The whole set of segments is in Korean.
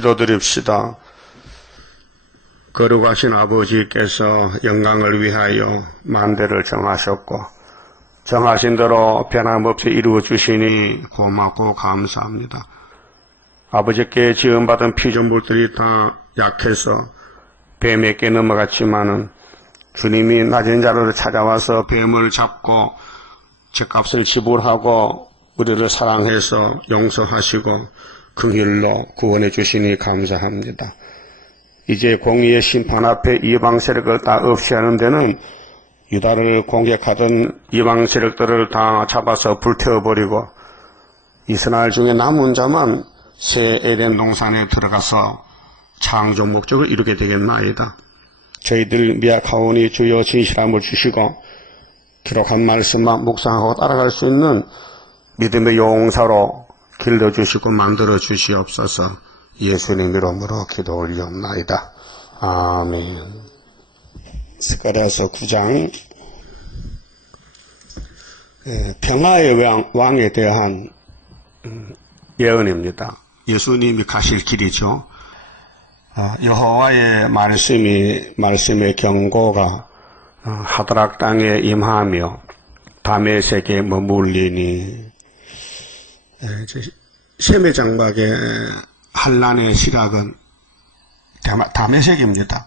기도드립시다. 거룩하신 아버지께서 영광을 위하여 만대를 정하셨고 정하신 대로 변함없이 이루어 주시니 고맙고 감사합니다. 아버지께 지음받은 피조물들이 다 약해서 뱀에게 넘어갔지만은 주님이 낮은 자로를 찾아와서 뱀을 잡고 죗값을 지불하고 우리를 사랑해서 용서하시고 긍휼로 구원해 주시니 감사합니다. 이제 공의의 심판 앞에 이방 세력을 다 없애하는 데는 유다를 공격하던 이방 세력들을 다 잡아서 불태워버리고 이스라엘 중에 남은 자만 새 에덴 동산에 들어가서 창조 목적을 이루게 되겠나이다. 저희들 미약하오니 주여 진실함을 주시고 기록한 말씀만 묵상하고 따라갈 수 있는 믿음의 용사로 길러주시고 만들어 주시옵소서. 예수님 이름으로 기도 올리옵나이다. 아멘. 스가랴서 9장 평화의 왕에 대한 예언입니다. 예수님이 가실 길이죠. 여호와의 말씀의 경고가 하드락 땅에 임하며 다메섹에 머물리니 셈의 장막의 한란의 시작은 다메섹입니다.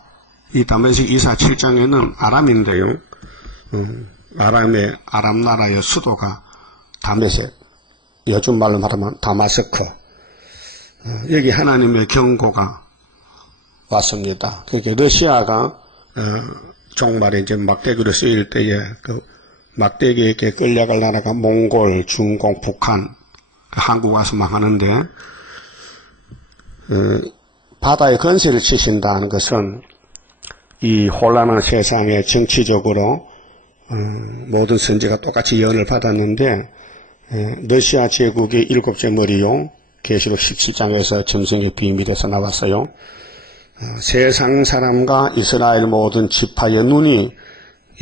이 다메섹 이사 7장에는 아람인데요. 아람 나라의 수도가 다메섹, 요즘 말로 말하면 다마스크. 여기 하나님의 경고가 왔습니다. 그렇게 러시아가 종말에 이제 막대기로 쓰일 때에 그 막대기에게 끌려갈 나라가 몽골, 중공, 북한, 한국 와서 망하는데 바다에 건세를 치신다는 것은 이 혼란한 세상에 정치적으로 모든 선지가 똑같이 예언을 받았는데 러시아 제국의 7째 머리요. 계시록 17장에서 점성의 비밀에서 나왔어요. 세상 사람과 이스라엘 모든 지파의 눈이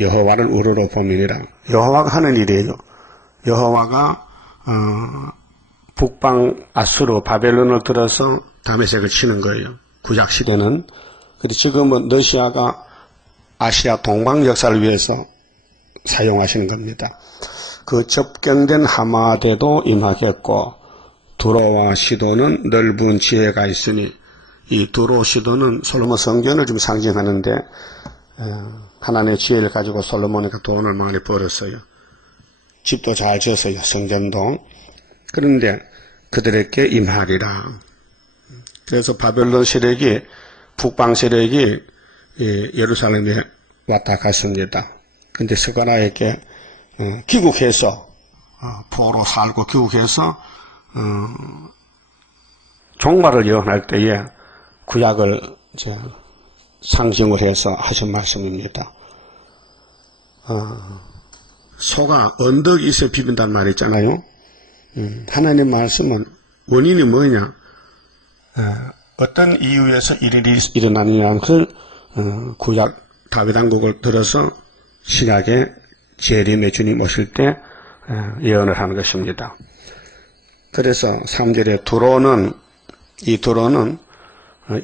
여호와를 우러러 봄이니라. 여호와가 하는 일이에요. 여호와가 북방 아수르 바벨론을 들어서 다메섹을 치는 거예요. 구약 시대는. 근데 지금은 러시아가 아시아 동방 역사를 위해서 사용하시는 겁니다. 그 접경된 하마대도 임하겠고 두로와 시도는 넓은 지혜가 있으니 이 두로 시도는 솔로몬 성전을 좀 상징하는데 하나님의 지혜를 가지고 솔로몬이 돈을 많이 벌었어요. 집도 잘 지었어요. 성전도. 그런데 그들에게 임하리라. 그래서 바벨론 세력이 북방 세력이 예루살렘에 왔다 갔습니다. 근데 스가랴에게 귀국해서 포로 살고 귀국해서 종말을 예언할 때에 구약을 이제 상징을 해서 하신 말씀입니다. 소가 언덕 위에 비빈다는 말이 있잖아요. 하나님 말씀은 원인이 뭐냐? 어떤 이유에서 일이 일어나느냐는 걸 구약 다윗 왕국을 들어서 신약에 재림의 주님 오실 때 예언을 하는 것입니다. 그래서 3절에 이 두로는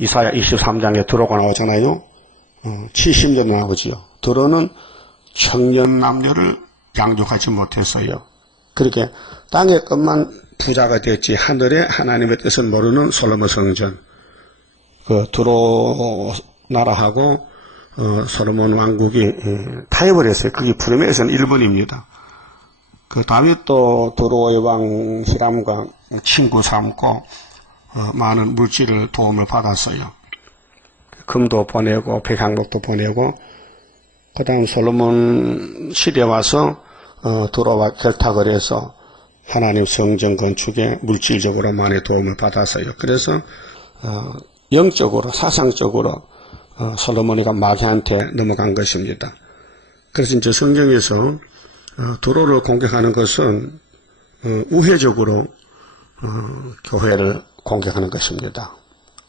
이사야 23장에 두로가 나오잖아요. 70년 나오지요. 두로는 청년 남녀를 양육하지 못했어요. 그렇게 땅의 것만 부자가 됐지 하늘에 하나님의 뜻을 모르는 솔로몬 성전. 그 두로 나라하고 솔로몬 왕국이 타협을 그게 푸르메에서는 일본입니다. 그 다윗도 두로의 왕 히람과 친구 삼고 많은 물질을 도움을 받았어요. 금도 보내고 백향목도 보내고 그 다음 솔로몬 시대에 와서 두로와 결탁을 해서 하나님 성전 건축에 물질적으로 많이 도움을 받았어요. 그래서 영적으로 사상적으로 솔로몬이가 마귀한테 넘어간 것입니다. 그래서 이제 성경에서 두로를 공격하는 것은 우회적으로 교회를 공격하는 것입니다.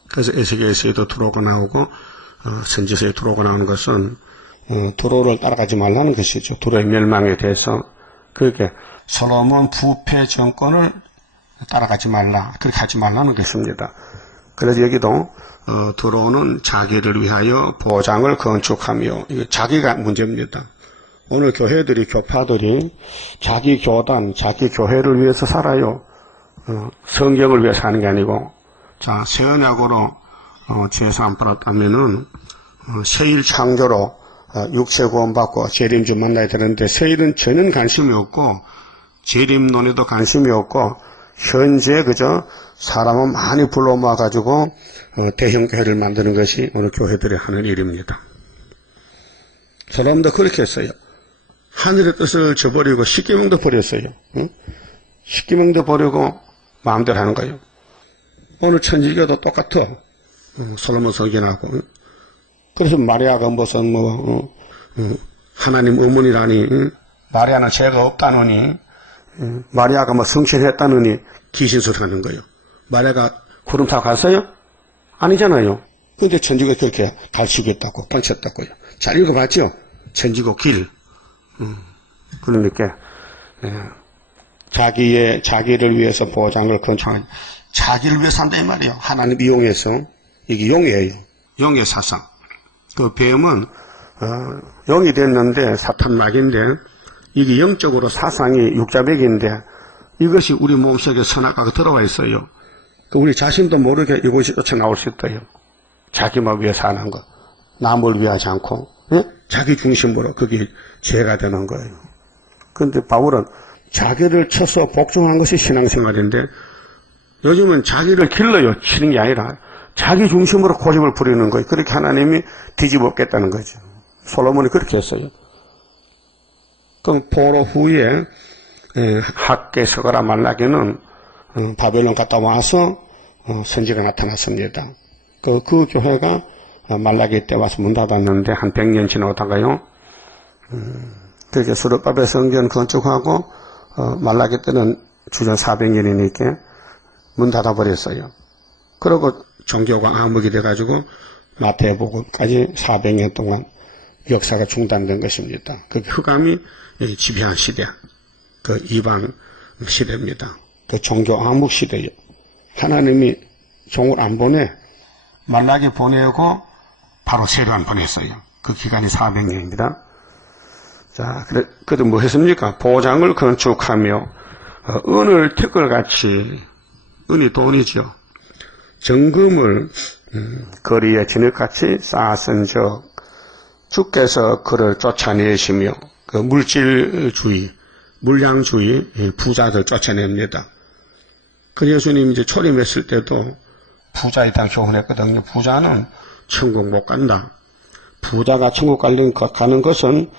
그래서 에스겔서에도 두로가 나오고 선지서에 두로가 나오는 것은 두로를 따라가지 말라는 것이죠. 두로의 멸망에 대해서 그렇게 솔로몬 부패 정권을 따라가지 말라, 그렇게 하지 말라는 것입니다. 그래서 여기도 들어오는 자기를 위하여 보장을 건축하며, 이게 자기가 문제입니다. 오늘 교회들이, 교파들이 자기 교단, 자기 교회를 위해서 살아요. 성경을 위해 사는 게 아니고. 자, 새 언약으로 죄에서 안 팔았다면은 새일 창조로 육체 구원받고 재림주 만나야 되는데, 새일은 전혀 관심이 없고 재림론에도 관심이 없고, 현재 그저 사람은 많이 불러 모아가지고 대형 교회를 만드는 것이 오늘 교회들이 하는 일입니다. 사람도 그렇게 했어요. 하늘의 뜻을 저버리고 십계명도 버렸어요. 십계명도 버리고 마음대로 하는 거예요. 오늘 천주교도 똑같아. 솔로몬 서기나고. 그래서 마리아가 무슨 하나님 어머니라니, 마리아는 죄가 없다느니, 마리아가 성신했다느니 귀신소리 하는 거예요. 마리아가 구름 타고 갔어요? 아니잖아요. 근데 천주교가 그렇게 가르치고 있다고, 가르쳤다고요. 잘 읽어봤죠? 천주교 길. 그러니까 자기를 위해서 보장을 건축하는, 자기를 위해서 산다 이 말이에요. 하나님 이용해서. 이게 용이에요. 용의 사상. 그 뱀은 용이 됐는데 사탄 막인데, 이게 영적으로 사상이 육자백인데, 이것이 우리 몸속에 선악하고 들어와 있어요. 우리 자신도 모르게 이것이 쫓아나올 수 있어요. 자기만 위해 사는 거. 남을 위하지 않고, 예? 자기 중심으로 그게 죄가 되는 거예요. 그런데 바울은 자기를 쳐서 복종한 것이 신앙생활인데, 요즘은 자기를 길러요. 치는 게 아니라 자기 중심으로 고집을 부리는 거예요. 그렇게 하나님이 뒤집었겠다는 거죠. 솔로몬이 그렇게 했어요. 그럼 포로 후에 학계 서가라 말라기는 바벨론 갔다 와서 선지가 나타났습니다. 그 교회가 말라기 때 와서 문 닫았는데 한 100년 지나다가요. 그렇게 수르바벨 성전 건축하고 말라기 때는 주전 400년이니까 문 닫아버렸어요. 그리고 종교가 암흑이 돼가지고 마태복음까지 400년 동안 역사가 중단된 것입니다. 그 흑암이 지배한 시대, 그 이방 시대입니다. 그 종교 암흑 시대예요. 하나님이 종을 안 보내, 말라기 보내고 바로 세례안 보냈어요. 그 기간이 400년입니다. 자, 그래도 뭐 했습니까? 보장을 건축하며 은을 티끌같이, 은이 돈이죠. 정금을 거리에 진흙같이 쌓았은즉 주께서 그를 쫓아내시며, 그 물질주의, 물량주의 부자들 쫓아냅니다. 그 예수님이 이제 초림했을 때도 부자에 대한 교훈했거든요. 부자는 천국 못 간다. 부자가 천국 가는 것은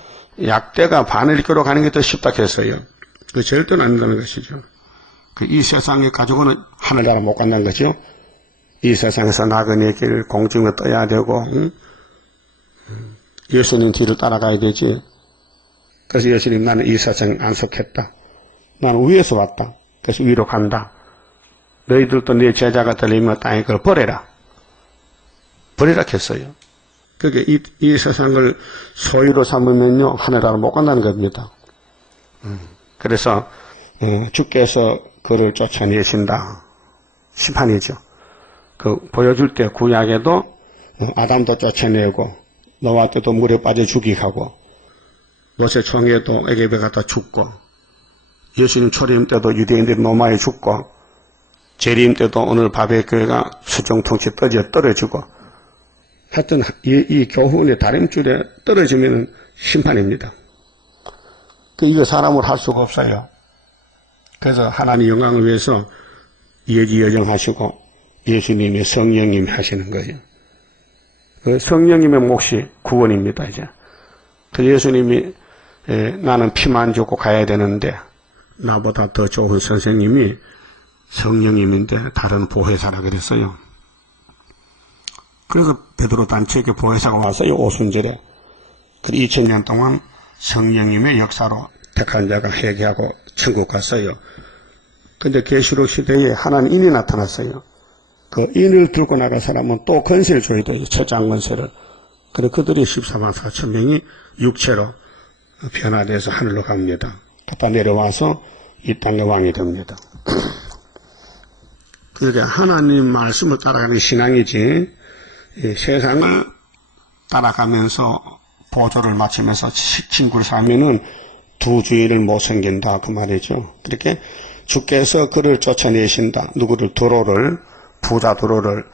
약대가 바늘기로 가는 게 더 쉽다 했어요. 그 절대는 안 된다는 것이죠. 이 세상에 가지고는 하늘나라 못 간다는 거죠. 이 세상에서 나그네 길 공중에 떠야 되고, 예수님 뒤를 따라가야 되지. 그래서 예수님, 나는 이 세상에 안 속했다. 나는 위에서 왔다. 그래서 위로 간다. 너희들도 네 제자가 되려면 땅에 그걸 버려라. 버리라 했어요. 그게 이 세상을 소유로 삼으면요, 하늘나라 못 간다는 겁니다. 그래서 주께서 그를 쫓아내신다. 심판이죠. 그 보여줄 때 구약에도 아담도 쫓아내고 노아 때도 물에 빠져 죽이고 모세 총회도 에게베 갔다 죽고 예수님 초림 때도 유대인들이 로마에 죽고 재림 때도 오늘 바벨교회가 수정통치 떨어지고 하여튼 이 교훈의 다림줄에 떨어지면 심판입니다. 이거 사람을 할 수가 없어요. 그래서 하나님의 영광을 위해서 예지여정하시고 예수님이 성령님이 하시는 거예요. 그 성령님의 몫이 구원입니다. 이제 그 예수님이 나는 피만 주고 가야 되는데 나보다 더 좋은 선생님이 성령님인데 다른 보혜사라 그랬어요. 그래서 베드로 단체에게 보혜사가 왔어요. 오순절에. 그 2000년 동안 성령님의 역사로 택한 자가 회개하고 천국 갔어요. 근데 계시록 시대에 하나님 인이 나타났어요. 그 인을 들고 나간 사람은 또 권세를 줘야 돼요. 최장 권세를. 그래서 그들이 14만 4천 명이 육체로 변화돼서 하늘로 갑니다. 갔다 내려와서 이 땅의 왕이 됩니다. 그러니까 하나님 말씀을 따라가는 신앙이지, 세상을 따라가면서 보조를 맞추면서 친구를 살면은 두 주인을 못 섬긴다 그 말이죠. 그렇게 주께서 그를 쫓아내신다. 누구를? 도로를, 부자 도로를.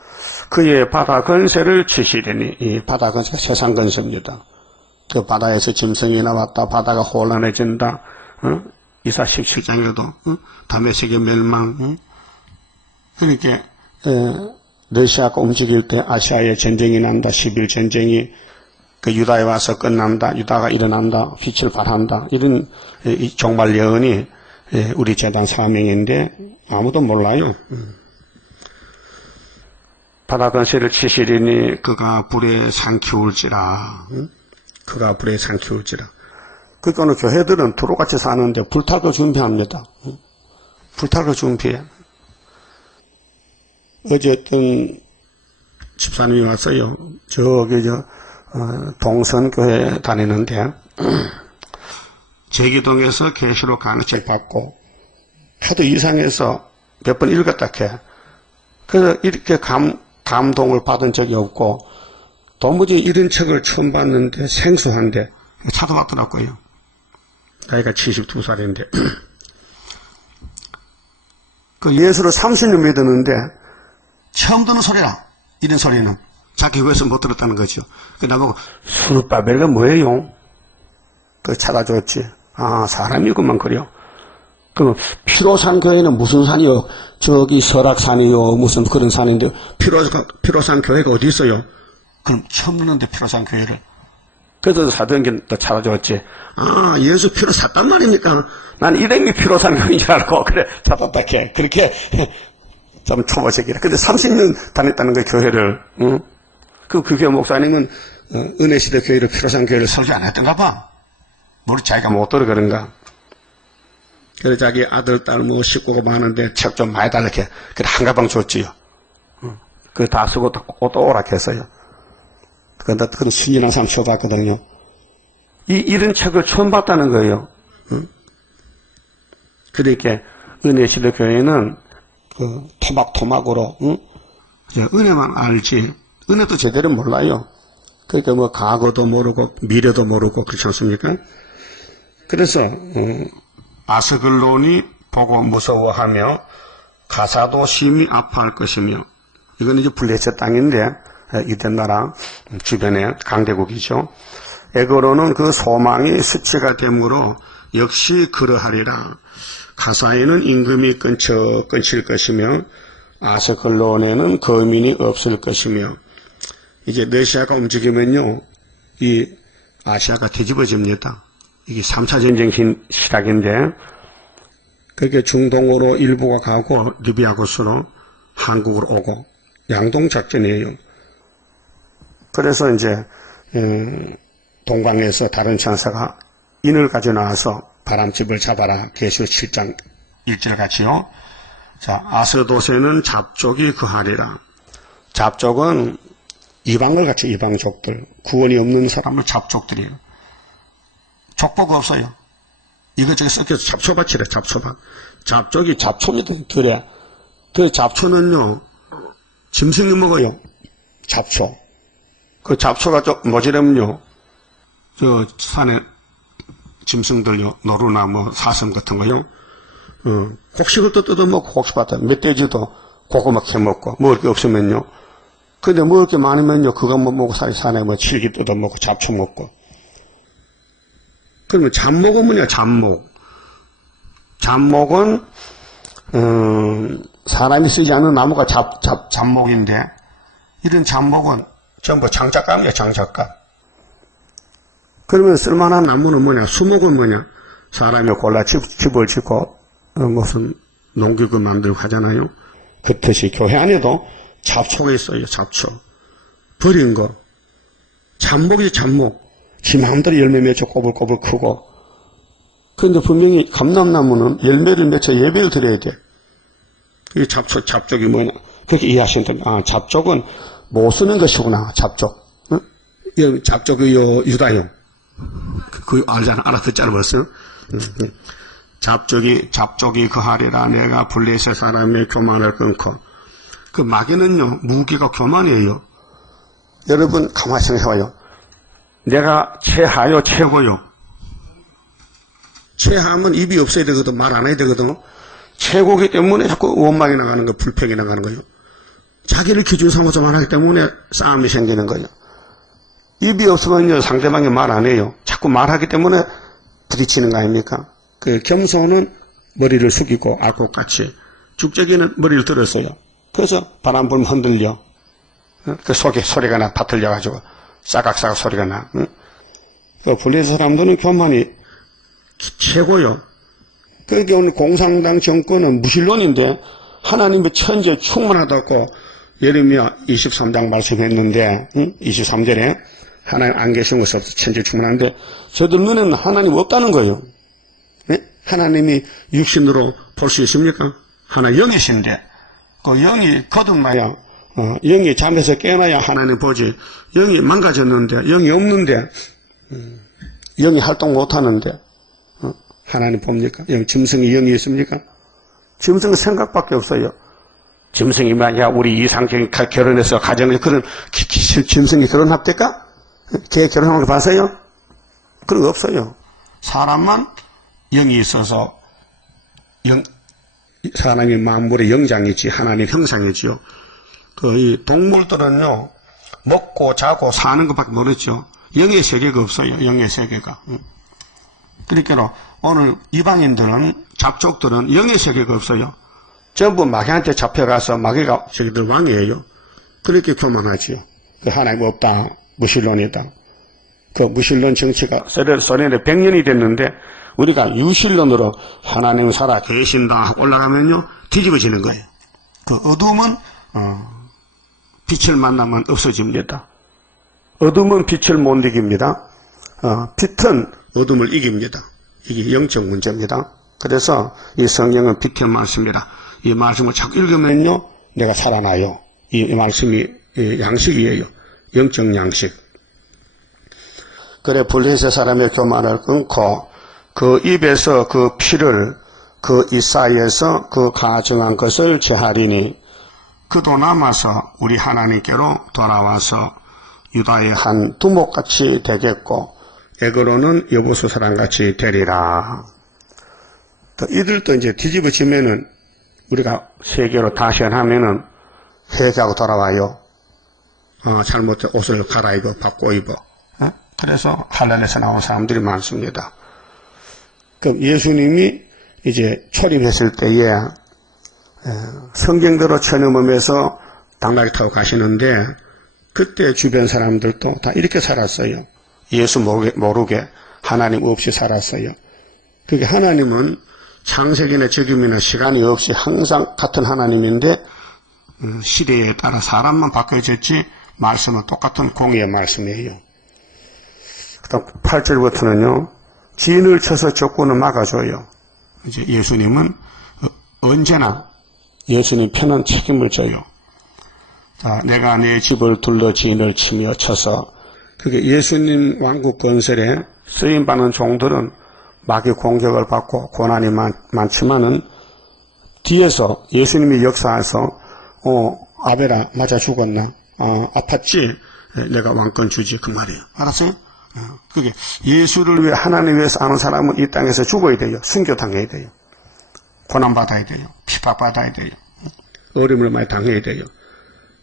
그의 바다 건세를 치시리니, 이 바다 건세가 세상 건세입니다. 그 바다에서 짐승이 나왔다. 바다가 혼란해진다. 이사 17장에도 다메섹의 멸망. 그러니까 러시아가 움직일 때 아시아에 전쟁이 난다. 10일 전쟁이 그 유다에 와서 끝난다. 유다가 일어난다. 빛을 발한다. 이런 종말 예언이 우리 재단 사명인데 아무도 몰라요. 바다 건세를 치시리니 그가 불에 삼키울지라. 그가 불에 삼키울지라. 그러니까 교회들은 두루같이 사는데 불탈 거 준비합니다. 불탈 거 준비해. 어제 어떤 집사님이 왔어요. 저기 동선교회 다니는데 제기동에서 계시록 강의책 받고 하도 이상해서 몇 번 읽었다 해. 그래서 이렇게 감동을 받은 적이 없고 도무지 이런 책을 처음 봤는데 생소한데 찾아왔더라고요. 나이가 72살인데 그 예수를 30년 믿었는데 처음 듣는 소리라. 이런 소리는 자기 교회에서 못 들었다는 거죠. 나보고 수르바벨가 뭐예요? 그 찾아줬지. 아, 사람이구만 그래요. 그 피로산 교회는 무슨 산이요? 저기 설악산이요. 무슨 그런 산인데 피로산 교회가 어디 있어요? 그럼 처음 듣는데 피로산 교회를. 그래서 사도행전 또 찾아줬지. 아, 예수 피로 샀단 말입니까? 난 이름이 피로산 교회인 줄 알고 그래 찾았다 해. 그렇게 좀 초보적이라. 근데 30년 다녔다는 거예요, 교회를. 응? 그 교회 목사님은 은혜시대 교회를 피로산 교회를 설교 안 했던가 봐. 모르 자기가 못 들어 그런가. 그래서 자기 아들, 딸, 뭐 식구가 많은데 책 좀 많이 달라게. 그래 한 가방 줬지요. 그 다 쓰고 또 오락했어요. 근데 그건 순진한 사람 쳐봤거든요. 이런 책을 처음 봤다는 거예요. 응? 그러니까 은혜시대 교회는 그 토막토막으로 응? 은혜만 알지 은혜도 제대로 몰라요. 그러니까 뭐 과거도 모르고 미래도 모르고 그렇지 않습니까? 그래서 아스글론이 보고 무서워하며 가사도 심히 아파할 것이며 이건 이제 블레셋 땅인데 유대 나라 주변의 강대국이죠. 에그로는 그 소망이 수치가 되므로 역시 그러하리라. 가사에는 임금이 끊칠 것이며 아스글론에는 거민이 없을 것이며 이제 러시아가 움직이면요 이 아시아가 뒤집어집니다. 이게 3차 전쟁 시작인데 그렇게 중동으로 일부가 가고 리비아 곳으로 한국으로 오고 양동작전이에요. 그래서 이제 동방에서 다른 천사가 인을 가져 나와서 바람집을 잡아라. 계시록 7장 1절 같이요. 자, 아스도세는 잡족이 그하리라. 잡족은 이방을 같이 이방족들, 구원이 없는 사람을 잡족들이에요. 족보가 없어요. 이것저것 섞여서 잡초밭이래, 잡초밭. 잡족이 잡초입니다. 들에. 그 잡초는요, 짐승이 먹어요. 잡초. 그 잡초가 좀 모자라면요, 저 산에 짐승들요, 노루나 뭐 사슴 같은 거요, 곡식을 또 뜯어먹고 곡식밭에 멧돼지도 고구마 캐먹고 먹을 게 없으면요. 근데 먹을 게 많으면요, 그거 못 먹고 산에 뭐 칠기 뜯어먹고 잡초 먹고. 그러면 잡목은 뭐냐, 잡목. 잡목은, 사람이 쓰지 않는 나무가 잡목인데, 이런 잡목은 전부 장작감이야, 장작감. 그러면 쓸만한 나무는 뭐냐, 수목은 뭐냐, 사람이 골라 집을 짓고, 무슨 농기구 만들고 하잖아요. 그렇듯이 교회 안에도 잡초가 있어요, 잡초. 버린 거. 잡목이지, 잡목. 지 마음대로 열매 맺혀 꼬불꼬불 크고. 그런데 분명히 감람나무는 열매를 맺혀 예배를 드려야 돼. 이 잡족이 뭐냐. 그렇게 이해하시면 됩니다. 아, 잡족은 못 쓰는 것이구나, 잡족. 어? 잡족이 유다용. 그거 알잖아. 알아듣잖아, 벌써. 잡족이 그하리라. 내가 블레셋 사람의 교만을 끊고 그 마귀는요, 무기가 교만이에요. 여러분, 가만히 생각해봐요. 내가 최하요, 최고요. 최하면 입이 없어야 되거든, 말 안 해야 되거든. 최고기 때문에 자꾸 원망이 나가는 거, 불평이 나가는 거예요. 자기를 기준 삼아서 말하기 때문에 싸움이 생기는 거예요. 입이 없으면요, 상대방이 말 안 해요. 자꾸 말하기 때문에 부딪히는 거 아닙니까? 그 겸손은 머리를 숙이고 알곡같이, 죽재기는 머리를 들었어요. 그래서 바람 불면 흔들려. 그 속에 소리가 나, 다 들려가지고 싸각싸각 소리가 나. 그 블레셋 사람들은 교만이 최고요. 그러니까 오늘 공산당 정권은 무신론인데 하나님의 천지에 충만하다고 예레미야 23장 말씀했는데 23절에 하나님 안 계신 것이 없어 천지에 충만한데 저들 눈에는 하나님 없다는 거예요. 네? 하나님이 육신으로 볼 수 있습니까? 하나 영이신데 그 영이 거듭나야 영이 잠에서 깨어나야 하나님 보지. 영이 망가졌는데 영이 없는데 영이 활동 못하는데 하나님 봅니까? 짐승이 영이 있습니까? 짐승은 생각밖에 없어요. 짐승이 만약 우리 이상적인 결혼해서 가정을 그런 짐승이 결혼합니까? 개 결혼하는 거 봤어요? 그런 거 없어요. 사람만 영이 있어서 사람이 만물의 영장이지 하나님 형상이지요. 이 동물들은요 먹고 자고 사는 것밖에 모르죠. 영의 세계가 없어요. 영의 세계가. 그러니까 오늘 이방인들은 잡족들은 영의 세계가 없어요. 전부 마귀한테 잡혀가서 마귀가 저기들 왕이에요. 그렇게 교만하지요. 그 하나님 없다. 무신론이다. 그 무신론 정치가 소련에 100년이 됐는데 우리가 유신론으로 하나님 살아 계신다 올라가면요 뒤집어지는 거예요. 그 어둠은 빛을 만나면 없어집니다. 어둠은 빛을 못 이깁니다. 빛은 어둠을 이깁니다. 이게 영적 문제입니다. 그래서 이 성경은 빛의 말씀이라 이 말씀을 자꾸 읽으면요 내가 살아나요. 이 말씀이 양식이에요. 영적 양식. 그래 블레셋 사람의 교만을 끊고 그 입에서 그 피를 그 이사이에서 그 가정한 것을 제하리니 그도 남아서 우리 하나님께로 돌아와서 유다의 한 두목같이 되겠고 에그로는 여보수 사람같이 되리라. 이들도 이제 뒤집어지면은 우리가 세계로 다시하면은 회개하고 돌아와요. 잘못된 옷을 갈아입어 바꿔 입어. 그래서 할랄에서 나온 사람들이 많습니다. 그럼 예수님이 이제 초림했을 때에 성경대로 천음하면서 당나귀 타고 가시는데 그때 주변 사람들도 다 이렇게 살았어요. 예수 모르게 하나님 없이 살았어요. 그게 하나님은 창세기나 적임이나 시간이 없이 항상 같은 하나님인데 시대에 따라 사람만 바꿔졌지 말씀은 똑같은 공의의 말씀이에요. 그 다음 8절부터는요. 진을 쳐서 적군을 막아줘요. 이제 예수님은 언제나 예수님 편한 책임을 져요. 자, 내가 내 집을 둘러 진을 치며 쳐서 그게 예수님 왕국 건설에 쓰임받는 종들은 마귀 공격을 받고 고난이 많지만은 뒤에서 예수님이 역사해서 아벨아 맞아 죽었나? 아팠지? 내가 왕권 주지 그 말이에요. 알았어요? 그게 예수를 위해 하나님 위해서 아는 사람은 이 땅에서 죽어야 돼요. 순교당해야 돼요. 고난받아야 돼요. 핍박받아야 돼요. 어려움을 많이 당해야 돼요.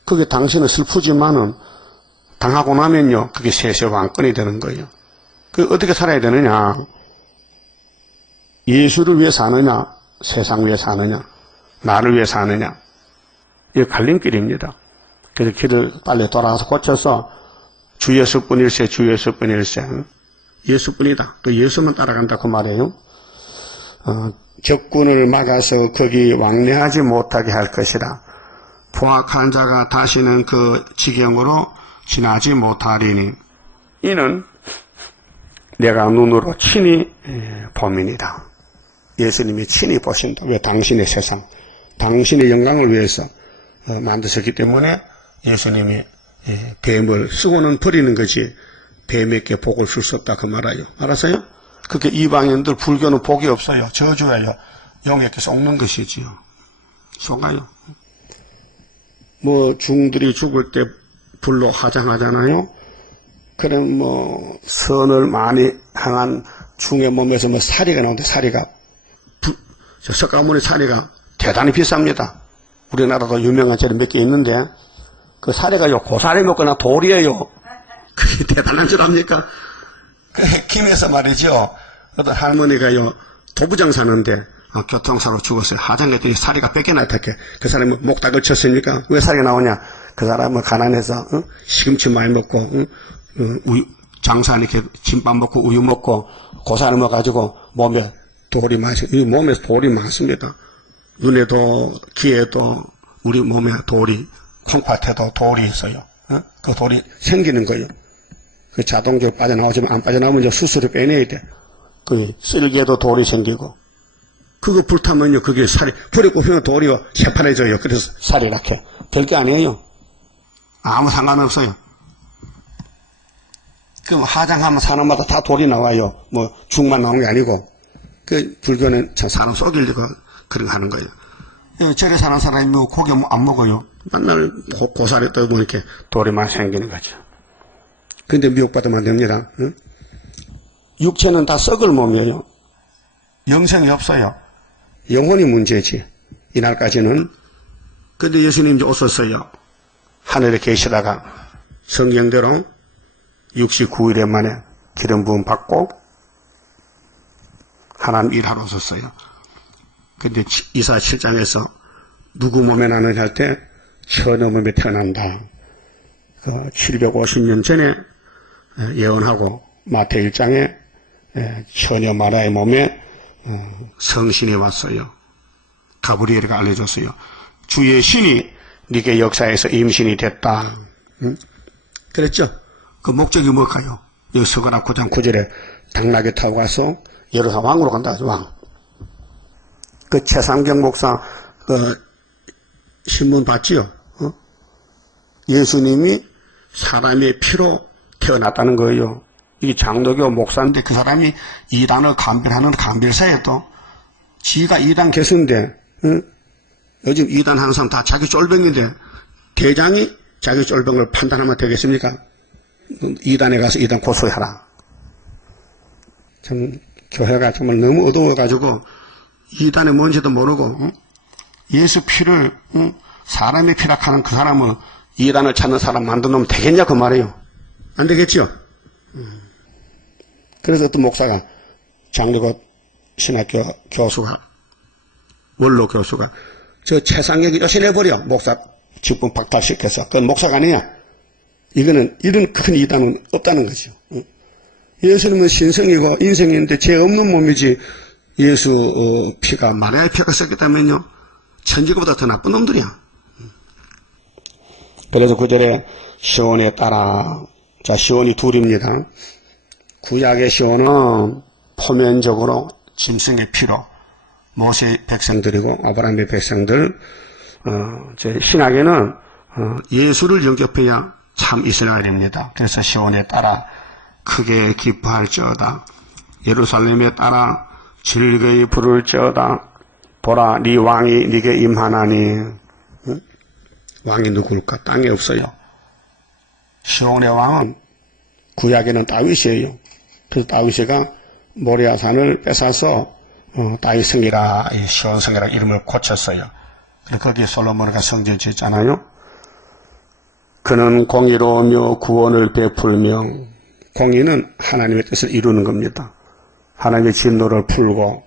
그게 당신은 슬프지만은 당하고 나면요 그게 세세 왕권이 되는 거예요. 그 어떻게 살아야 되느냐? 예수를 위해 사느냐? 세상 위해 사느냐? 나를 위해 사느냐? 이게 갈림길입니다. 그래서 길을 빨리 돌아가서 고쳐서 주 예수뿐일세 주 예수뿐일세 예수뿐이다. 그 예수만 따라간다 그 말이에요. 적군을 막아서 거기 왕래하지 못하게 할 것이라. 포악한 자가 다시는 그 지경으로 지나지 못하리니 이는 내가 눈으로 친히 봄이니라. 예수님이 친히 보신다. 왜? 당신의 세상, 당신의 영광을 위해서 만드셨기 때문에 예수님이 뱀을 쓰고는 버리는 거지 뱀에게 복을 줄 수 없다 그 말이에요. 알았어요? 그렇게 이방인들 불교는 복이 없어요. 저주예요. 용에게 속는 것이지요. 속아요. 뭐 중들이 죽을 때 불로 화장하잖아요. 그럼 뭐 선을 많이 향한 중의 몸에서 뭐 사리가 나오는데 사리가 석가모니 사리가 대단히 비쌉니다. 우리나라도 유명한 재료 몇 개 있는데 그 사리가 고사리 먹거나 돌이에요. 그게 대단한 줄 압니까? 그 김에서 말이죠. 어떤 할머니가요 도부장 사는데 교통사로 죽었어요. 화장했더니 사리가 뺏겨났다. 그 사람이 목닥을 쳤습니까? 왜 사리가 나오냐? 그 사람은 가난해서 시금치 많이 먹고 우유 장사 이렇게 김밥 먹고 우유 먹고 고사리 먹어가지고 몸에 돌이 많이 몸에서 돌이 많습니다. 눈에도 귀에도 우리 몸에 돌이 콩팥에도 돌이 있어요. 그 돌이 생기는 거예요. 그 자동적으로 빠져나오지만 안 빠져나오면 이제 수술을 빼내야 돼. 그 쓸개도 돌이 생기고 그거 불타면요 그게 살이 불에 꼽히면 돌이 새파래져요. 그래서 살이 이렇게 별게 아니에요. 아무 상관없어요. 그럼 화장하면 사람마다 다 돌이 나와요. 뭐 죽만 나오는 게 아니고 그 불교는 참 사람 속이려고 그런 거 하는 거예요. 절에 사는 사람이 뭐 고기 안 먹어요. 맨날 고사리 떠보면 이렇게 돌이 많이 생기는 거죠. 근데 미혹받으면 안 됩니다. 응? 육체는 다 썩을 몸이에요. 영생이 없어요. 영혼이 문제지. 이날까지는. 근데 예수님 이제 오셨어요. 하늘에 계시다가 성경대로 69일에 만에 기름 부음 받고 하나님 일하러 오셨어요. 근데 이사 7장에서 누구 몸에 나느냐 할 때 처녀 몸에 태어난다. 750년 전에 예언하고 마태 1장에 처녀 마라의 몸에 성신이 왔어요. 가브리엘이가 알려줬어요. 주의 신이 네게 역사에서 임신이 됐다. 응? 그랬죠? 그 목적이 뭘까요? 여기 서가라 9장 9절에 당나귀 타고 가서 예루살렘 왕으로 간다. 왕. 그 최상경 목사 신문 봤지요? 예수님이 사람의 피로 태어났다는 거예요. 이게 장로교 목사인데 그 사람이 이단을 감별하는 감별사에 또 지가 이단 개수인데 요즘 이단 하는 사람 다 자기 쫄병인데 대장이 자기 쫄병을 판단하면 되겠습니까? 이단에 가서 이단 고소해라. 참 교회가 정말 너무 어두워가지고 이단이 뭔지도 모르고 예수 피를 사람의 피라 하는 그 사람을 이단을 찾는 사람 만들어놓으면 되겠냐 그 말이에요. 안 되겠죠? 그래서 어떤 목사가 장로교 신학교 교수가 원로 교수가 저 최상혁이 요신해버려 목사 직분 박탈시켜서 그건 목사가 아니냐. 이거는 이런 큰 이단은 없다는 거죠. 예수님은 신성이고 인성인데 죄 없는 몸이지 예수 피가 마리아의 피가 섞였다면요 천지보다 더 나쁜 놈들이야. 그래서 구절에 시온에 따라 자 시온이 둘입니다. 구약의 시온은 포면적으로 짐승의 피로 모세의 백성들이고 아브라함의 백성들 제 신학에는 예수를 영접해야 참 이스라엘입니다. 그래서 시온에 따라 크게 기뻐할지어다. 예루살렘에 따라 즐거이 부를지어다. 보라 네 왕이 네게 임하나니. 응? 왕이 누굴까? 땅에 없어요. 시온의 왕은 구약에는 다윗이에요. 그래서 다윗이가 모리아산을 뺏어서 다윗 성이라 시온 성이라 이름을 고쳤어요. 그래서 거기에 솔로몬이가 성전 짓잖아요. 그는 공의로우며 구원을 베풀며 공의는 하나님의 뜻을 이루는 겁니다. 하나님의 진노를 풀고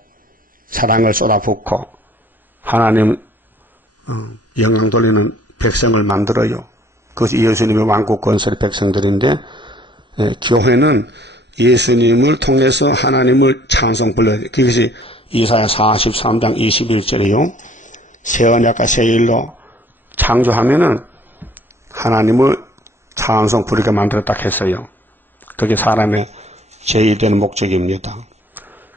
사랑을 쏟아붓고 하나님 영광 돌리는 백성을 만들어요. 그것이 예수님의 왕국 건설의 백성들인데 교회는 예수님을 통해서 하나님을 찬송 불러야 돼요. 그것이 이사야 43장 21절이요. 새 언약과 새 일로 창조하면은 하나님을 찬송 부르게 만들었다 했어요. 그게 사람의 제2되는 목적입니다.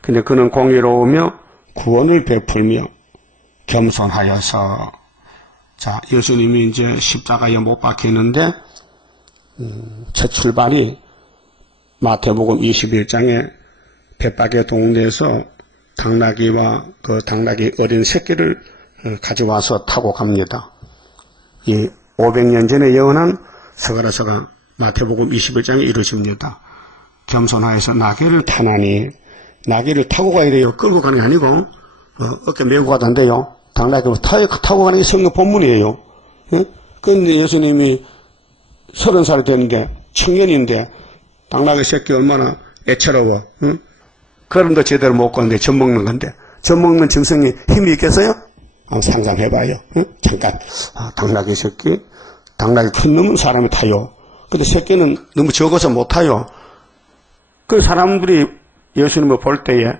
근데 그는 공의로우며 구원을 베풀며 겸손하여서 자 예수님이 이제 십자가에 못 박혔는데 첫 출발이 마태복음 21장에 벳박의 동네에서 당나귀와 그 당나귀 어린 새끼를 가져와서 타고 갑니다. 이 500년 전에 예언한 서가라서가 마태복음 21장에 이루어집니다. 겸손하여서 나귀를 타나니, 나귀를 타고 가야 돼요. 끌고 가는 게 아니고 어깨 메고 가던데요. 당나귀로 타고 가는 게 성경 본문이에요. 그런데 예수님이 30살이 되는데 청년인데 당나귀 새끼 얼마나 애처로워. 걸음도 제대로 못 걷는데 젖 먹는 건데 젖 먹는 짐승이 힘이 있겠어요? 한번 상상해봐요. 잠깐. 당나귀 새끼, 당나귀 큰 놈은 사람이 타요. 근데 새끼는 너무 적어서 못 타요. 그 사람들이 예수님을 볼 때에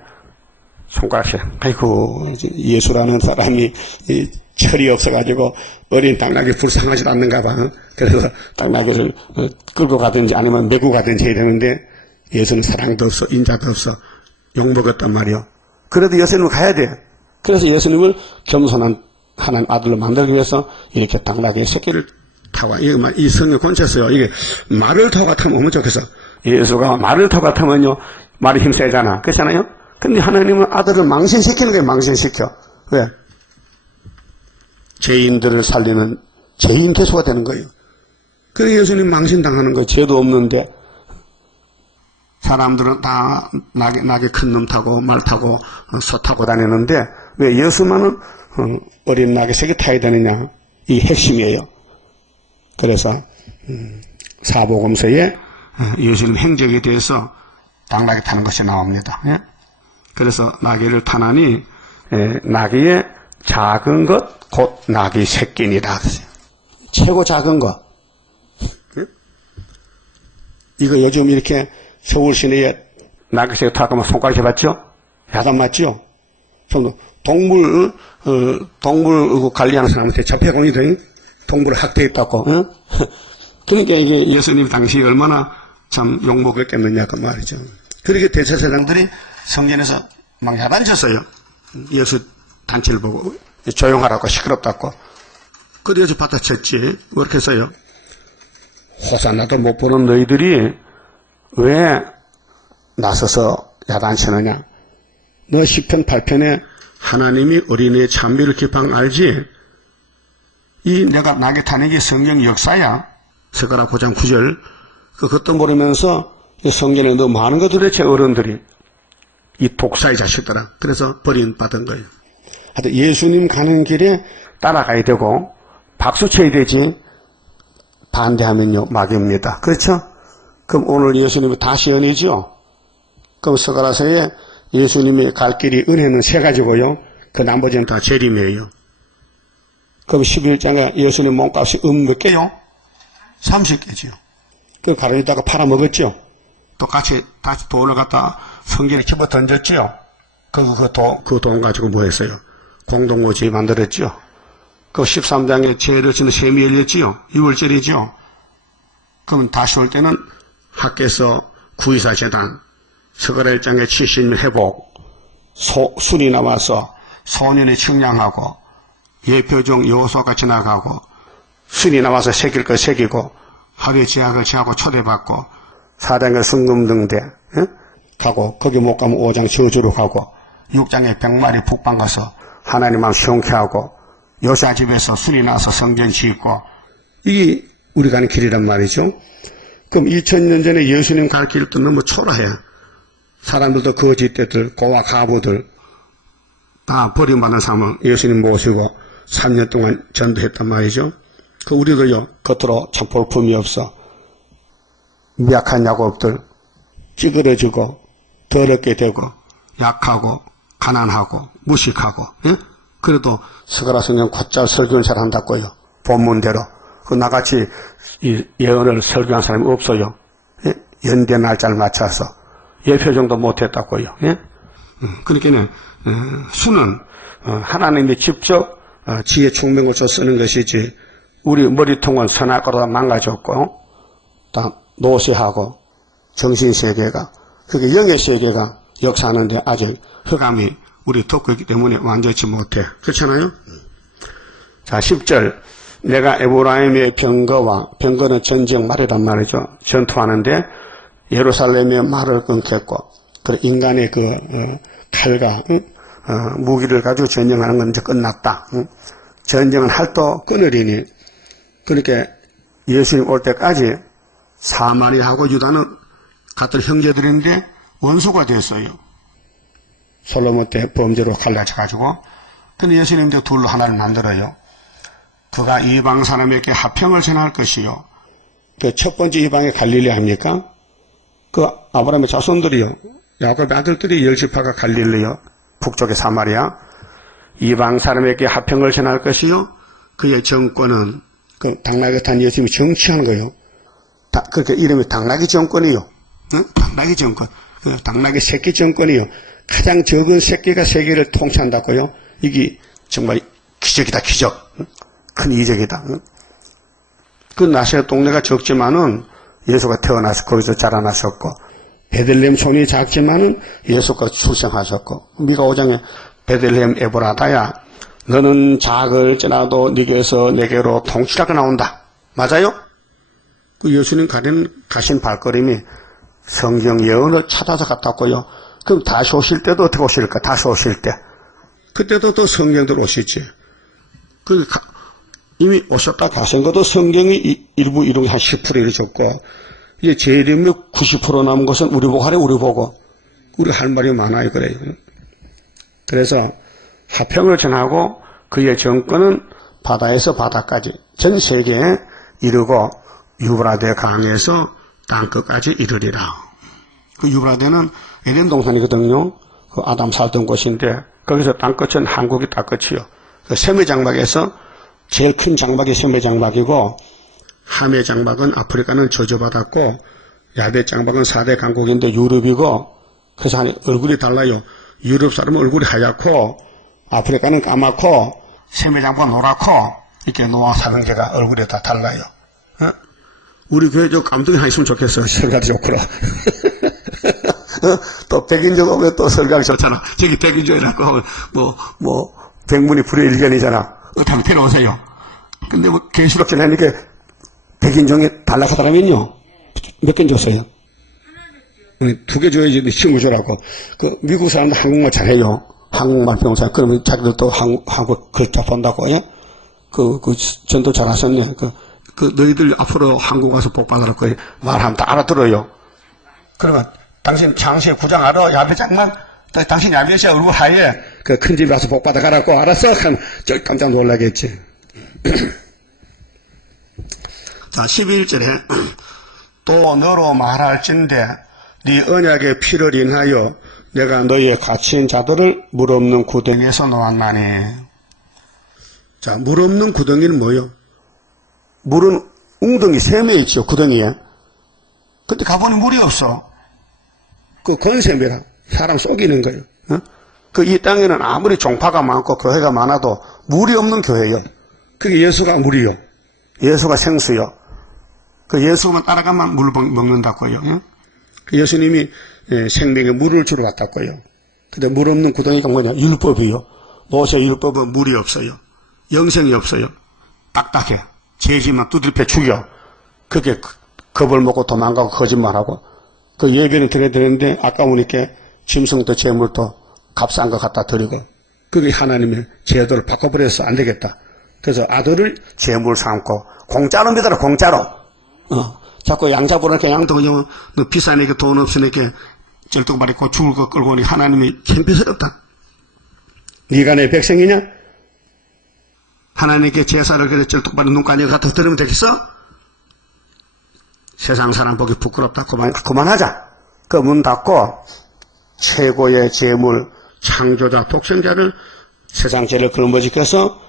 손가락질, 아이고, 예수라는 사람이 철이 없어가지고 어린 당나귀 불쌍하지도 않는가 봐. 그래서 당나귀를 끌고 가든지 아니면 메고 가든지 해야 되는데 예수는 사랑도 없어, 인자도 없어. 욕먹었단 말이요. 그래도 예수님은 가야 돼. 그래서 예수님을 겸손한 하나님 아들로 만들기 위해서 이렇게 당나귀 새끼를 타고, 이 성경 권쳤어요. 이게 말을 타고 같으면 너무 좋겠어. 예수가 말을 타고 같으면요, 말이 힘세잖아. 그렇잖아요? 근데 하나님은 아들을 망신시키는 거예요, 망신시켜. 왜? 죄인들을 살리는 죄인 대수가 되는 거예요. 그래서 예수님 망신당하는 거예요. 죄도 없는데. 사람들은 다 나게 큰 놈 타고 말 타고 소 타고 다니는데 왜 예수만은 어린 나귀 새끼 타야 되느냐, 이 핵심이에요. 그래서 사복음서에 예수님 행적에 대해서 당나귀 타는 것이 나옵니다. 그래서 나귀를 타나니 나귀의 작은 것 곧 나귀 새끼니라. 최고 작은 것. 이거 요즘 이렇게 서울 시내에 나귀 새끼 타고 손가락 해봤죠? 야단 맞죠? 동물 관리하는 사람한테 잡혀가거든요. 동물을 학대했다고. 그러니까 이게 예수님 당시 얼마나 참 욕먹었겠느냐 그 말이죠. 그렇게 대제사장들이 성전에서 막 야단쳤어요. 예수 단체를 보고 조용하라고 시끄럽다고. 그래서 받아쳤지. 그렇게 해서요. 호산나도 못 보는 너희들이 왜 나서서 야단치느냐. 너 시편 8편에 하나님이 어린이의 찬미를 기뻐한 알지? 이 내가 나게 타는 게 성경 역사야. 스가랴 9장 9절. 그것도 모르면서 성전에 너무 많은 거 도대체 어른들이. 이 독사의 자식들아. 그래서 버림받은 거예요. 하여튼 예수님 가는 길에 따라가야 되고 박수 쳐야 되지. 반대하면요 마귀입니다. 그렇죠? 그럼 오늘 예수님이 다시 은혜죠. 그럼 스가랴서에 예수님이 갈 길이 은혜는 세 가지고요. 그 나머지는 다 재림이에요. 그럼 11장에 예수님 몸값이 몇 개요? 30개지요. 그 가려다가 팔아먹었죠. 똑같이 다시 돈을 갖다 성전에 집어 던졌죠. 그 돈 가지고 뭐 했어요? 공동모지 만들었죠. 그 13장에 죄를 짓는 셈이 열렸지요. 6월절이죠. 그러면 다시 올 때는 학교에서 구의사 재단, 스가랴 1장에 70년 회복, 순이 나와서 소년이 측량하고 예표종 여호수아가 지나가고 순이 나와서 새길 거 새기고 하루의 제약을 제하고 초대받고 4장에 순금등대 가고 거기 못 가면 5장 저주로 가고 6장에 100마리 북방 가서 하나님 마음 시원케 하고 요시아 집에서 순이 나서 성전 짓고 이게 우리 가는 길이란 말이죠. 그럼 2000년 전에 예수님 갈 길도 너무 초라해. 사람들도 거짓대들 고와 가부들 다 버림받은 사람 예수님 모시고 3년 동안 전도했단 말이죠. 그 우리도요 겉으로 참 볼품이 없어. 미약한 야곱들 찌그러지고 더럽게 되고 약하고 가난하고 무식하고 그래도 스가랴 성경 곧잘 설교를 잘한다고요. 본문대로. 그 나같이 이 예언을 설교한 사람이 없어요. 연대 날짜를 맞춰서 예표정도 못했다고요. 그러니까 수는 하나님이 직접 지혜 총명을 줘 쓰는 것이지 우리 머리통은 선악과로 망가졌고 다 노쇠하고 정신세계가 그게 영의 세계가 역사하는데 아직 흑암이 우리 덮고 있기 때문에 완전치 못해. 그렇잖아요? 자 10절 내가 에브라임의 병거는 전쟁 말이란 말이죠. 전투하는데 예루살렘의 말을 끊겠고 그 인간의 칼과 무기를 가지고 전쟁하는 건 이제 끝났다. 전쟁은 할도 끊으리니 그렇게 예수님 올 때까지 사마리아하고 유다는 같은 형제들인데 원수가 됐어요. 솔로몬 때 범죄로 갈라져가지고. 근데 예수님도 둘로 하나를 만들어요. 그가 이방 사람에게 화평을 전할 것이요. 그 첫 번째 이방의 갈릴리 아닙니까? 그 아브라함의 자손들이요. 야곱의 아들들이 10지파가 갈릴리요. 북쪽의 사마리아. 이방 사람에게 화평을 전할 것이요. 그의 정권은 그 당나귀 탄 예수님이 정치하는 거예요. 그러니까 이름이 당나귀 정권이요. 응? 당나귀 정권. 그 당나귀 새끼 정권이요. 가장 적은 새끼가 세계를 통치한다고요. 이게 정말 기적이다, 기적. 큰 이적이다. 그 나사렛 동네가 적지만은 예수가 태어나서 거기서 자라나셨고, 베들레헴 손이 작지만은 예수가 출생하셨고, 미가 5장에 베들레헴 에브라다야, 너는 작을지라도 네게서 내게로 통치자가 나온다. 맞아요? 그 예수님 가신 발걸음이 성경 예언을 찾아서 갔다고요. 그럼 다시 오실 때도 어떻게 오실까? 다시 오실 때. 그때도 또 성경대로 오시지. 이미 오셨다 가신 것도 성경이 일부 이룬 한 10% 이루어졌고, 이제 재림의 90% 남은 것은 우리 보고 하래, 우리 보고. 우리 할 말이 많아요, 그래요. 그래서 화평을 전하고 그의 정권은 바다에서 바다까지 전 세계에 이르고 유브라데 강에서 땅끝까지 이르리라. 그 유브라데는 에덴 동산이거든요. 그 아담 살던 곳인데 거기서 땅끝은 한국이 땅끝이요. 그 세메 장막에서 제일 큰 장막이 세메 장막이고 하메 장막은 아프리카는 저주받았고 야베 장막은 4대 강국인데 유럽이고 그래서 얼굴이 달라요. 유럽 사람은 얼굴이 하얗고 아프리카는 까맣고 세메 장막은 노랗고 이렇게 노아 삼형제가 얼굴이 다 달라요. 어? 우리 교회 저 감독이 하나 있으면 좋겠어요. 설교하기 좋구나. 또 백인조 오면 또 설교하기 좋잖아. 저기 백인조라고 백문이 불여일견이잖아. 어떻게 하면 데려오세요. 근데 뭐 계시록 전하니까 백인종에 달라고 사람은요. 몇 개 줬어요? 2개 줘야지 친구 주라고. 그 미국 사람도 한국말 잘해요. 한국말 배운 사람. 그러면 자기들도 한국 글자 본다고. 예? 그 전도 잘하셨네. 그 너희들 앞으로 한국 와서 복 받으라 그 말하면 다 알아들어요. 그러면 당신 창세 9장 알아? 야베 장만? 당신 야베시야 얼굴 하얘. 그 큰 집에 와서 복 받아가라고 알았어? 하면 저 깜짝 놀라겠지. 자, 11절에 또 너로 말할진대 네 언약의 피를 인하여 내가 너희의 갇힌 자들을 물 없는 구덩이에서 놓았나니. 자, 물 없는 구덩이는 뭐요? 물은 웅덩이 샘에 있죠, 구덩이에. 근데 가보니 물이 없어. 그 건샘이라 사람 속이는 거예요. 어? 이 땅에는 아무리 종파가 많고 교회가 많아도 물이 없는 교회요. 그게 예수가 물이요. 예수가 생수요. 그 예수만 따라가면 물을 먹는다고요. 어? 예수님이 생명의 물을 주러 왔다고요. 근데 물 없는 구덩이가 뭐냐? 율법이요. 모세 율법은 물이 없어요. 영생이 없어요. 딱딱해. 죄지만 두들겨 죽여. 그게 겁을 먹고 도망가고 거짓말하고. 그 예배는 드려야 되는데 아까우니까 짐승도 재물도 값싼 거 갖다 드리고. 그게 하나님의 제도를 바꿔버려서 안 되겠다. 그래서 아들을 재물 삼고 공짜로 믿어라, 공짜로. 자꾸 양 잡으라니까 양도 그냥 너 비싸니까 돈 없으니까 절뚝발 입고 죽을 거 끌고 오니 하나님이 창피스럽다. 네가 내 백성이냐? 하나님께 제사를 그래 절뚝발에 눈까지 갖다 드리면 되겠어? 세상 사람 보기 부끄럽다. 그만하자. 그 문 닫고 최고의 재물, 창조자, 독생자를 세상 죄를 걸머지켜서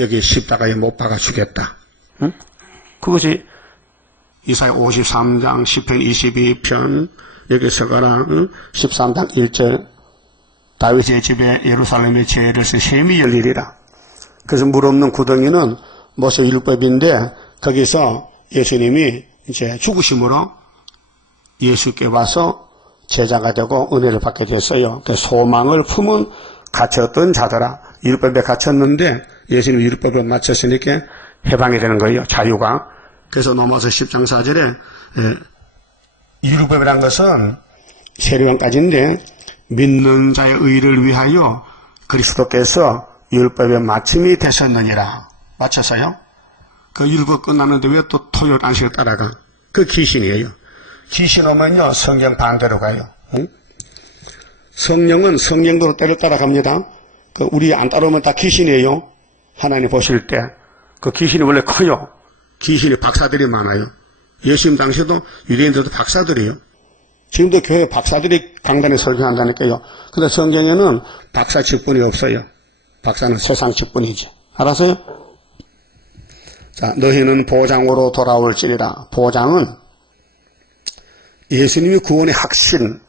여기 십자가에 못 박아 주겠다. 응? 그것이 이사야 53장, 시편 22편, 여기 서가라, 13장 1절, 다윗의 집에 예루살렘의 죄를서 셈이 열리리라. 그래서 물 없는 구덩이는 모세 율법인데, 거기서 예수님이 이제 죽으심으로 예수께 와서 제자가 되고 은혜를 받게 됐어요. 그 소망을 품은 갇혔던 자들아, 율법에 갇혔는데 예수님 율법을 맞췄으니까 해방이 되는 거예요. 자유가. 그래서 로마서 10장 4절에 율법이란 것은 세례관까지인데 믿는 자의 의를 위하여 그리스도께서 율법의 마침이 되셨느니라. 맞췄어요? 그 율법 끝났는데 왜 또 토요일 안식을 따라가? 그 귀신이에요. 귀신 오면요, 성경 반대로 가요. 응? 성령은 성령대로 때를 따라갑니다. 그 우리 안 따라오면 다 귀신이에요. 하나님 보실 때. 그 귀신이 원래 커요. 귀신이 박사들이 많아요. 예수님 당시에도 유대인들도 박사들이에요. 지금도 교회 박사들이 강단에 설교한다니까요. 근데 성경에는 박사 직분이 없어요. 박사는 세상 직분이지. 알았어요? 자, 너희는 보장으로 돌아올지니라. 보장은 예수님이 구원의 확신,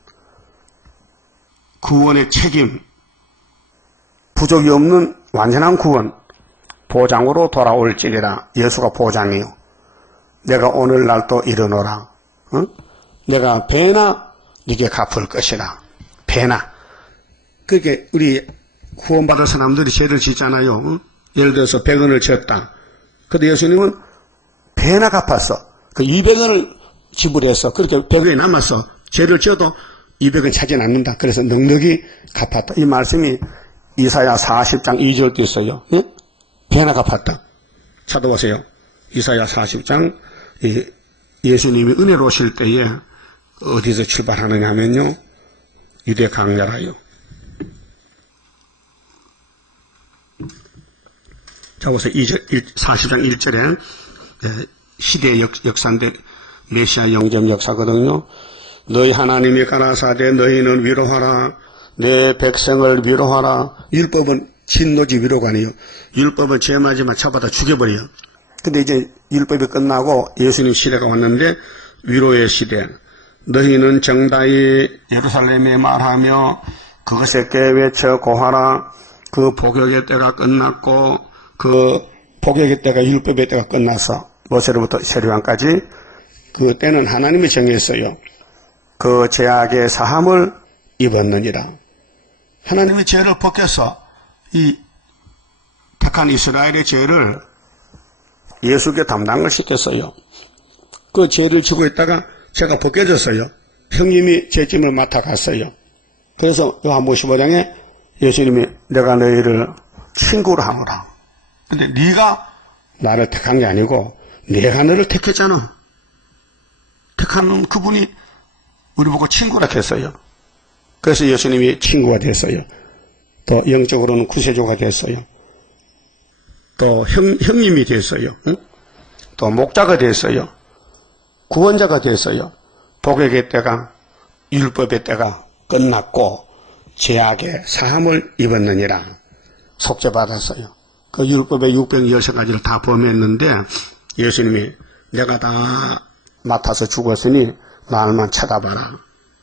구원의 책임, 부족이 없는 완전한 구원, 보장으로 돌아올지니라. 예수가 보장이요. 내가 오늘날 또 일어노라. 응? 내가 배나 네게 갚을 것이라. 배나. 그게 우리 구원받은 사람들이 죄를 짓잖아요. 응? 예를 들어서 100원을 졌다. 근데 예수님은 배나 갚았어. 그 200원을 지불해서 그렇게 100원이 남았어. 죄를 져도 200원 차지 않는다. 그래서 넉넉히 갚았다. 이 말씀이 이사야 40장 2절도 있어요. 예? 배나 갚았다. 찾아보세요. 이사야 40장 예수님이 은혜로우실 때에 어디서 출발하느냐 하면요. 유대 강야라요. 자, 보세요. 40장 1절에 시대의 역사인데 메시아 영접 역사거든요. 너희 하나님이 가라사대 너희는 위로하라. 내 백성을 위로하라. 율법은 진노지 위로가 아니에요. 율법은 죄 맞으면 잡아다 죽여버려요. 근데 이제 율법이 끝나고 예수님 시대가 왔는데 위로의 시대. 너희는 정다이 예루살렘에 말하며 그것에게 외쳐 고하라. 그 복역의 때가 끝났고 그 복역의 때가 율법의 때가 끝나서 모세로부터 세례요한까지 그 때는 하나님이 정했어요. 그 죄악의 사함을 입었느니라. 하나님의 죄를 벗겨서 이 택한 이스라엘의 죄를 예수께 담당을 시켰어요. 그 죄를 지고 있다가 죄가 벗겨졌어요. 형님이 죄짐을 맡아갔어요. 그래서 요한복음 15장에 예수님이 내가 너희를 친구로 하노라. 근데 네가 나를 택한 게 아니고 내가 너를 택했잖아. 택한 그분이 우리 보고 친구라 했어요. 그래서 예수님이 친구가 됐어요. 또 영적으로는 구세주가 됐어요. 또 형님이 됐어요. 응? 또 목자가 됐어요. 구원자가 됐어요. 복역의 때가 율법의 때가 끝났고 죄악의 사함을 입었느니라. 속죄받았어요. 그 율법의 613가지를 다 범했는데 예수님이 내가 다 맡아서 죽었으니 나만 쳐다봐라.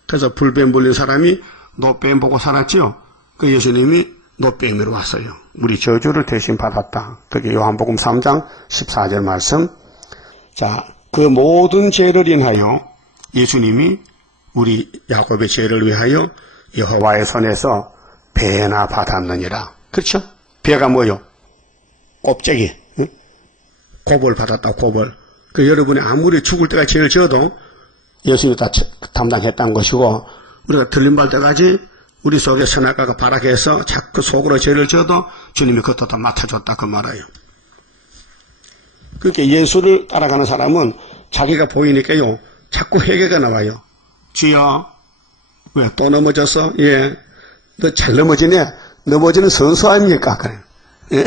그래서 불뱀 불린 사람이 노뱀 보고 살았지요. 그 예수님이 노뱀으로 왔어요. 우리 저주를 대신 받았다. 그게 요한복음 3장 14절 말씀. 자, 그 모든 죄를 인하여 예수님이 우리 야곱의 죄를 위하여 여호와의 손에서 배나 받았느니라. 그렇죠? 배가 뭐요? 꼽재기. 응? 고벌 받았다. 고벌. 그 여러분이 아무리 죽을 때가 죄를 지어도 예수님이 다 담당했다는 것이고 우리가 들림발 때까지 우리 속에 선악과가 발악해서 자꾸 속으로 죄를 지어도 주님이 그것도 다 맡아줬다 그 말이에요. 그렇게 예수를 따라가는 사람은 자기가 보이니까요 자꾸 회개가 나와요. 주여 왜 또 넘어졌어? 예, 너 잘 넘어지네. 넘어지는 선수 아닙니까? 그래. 예.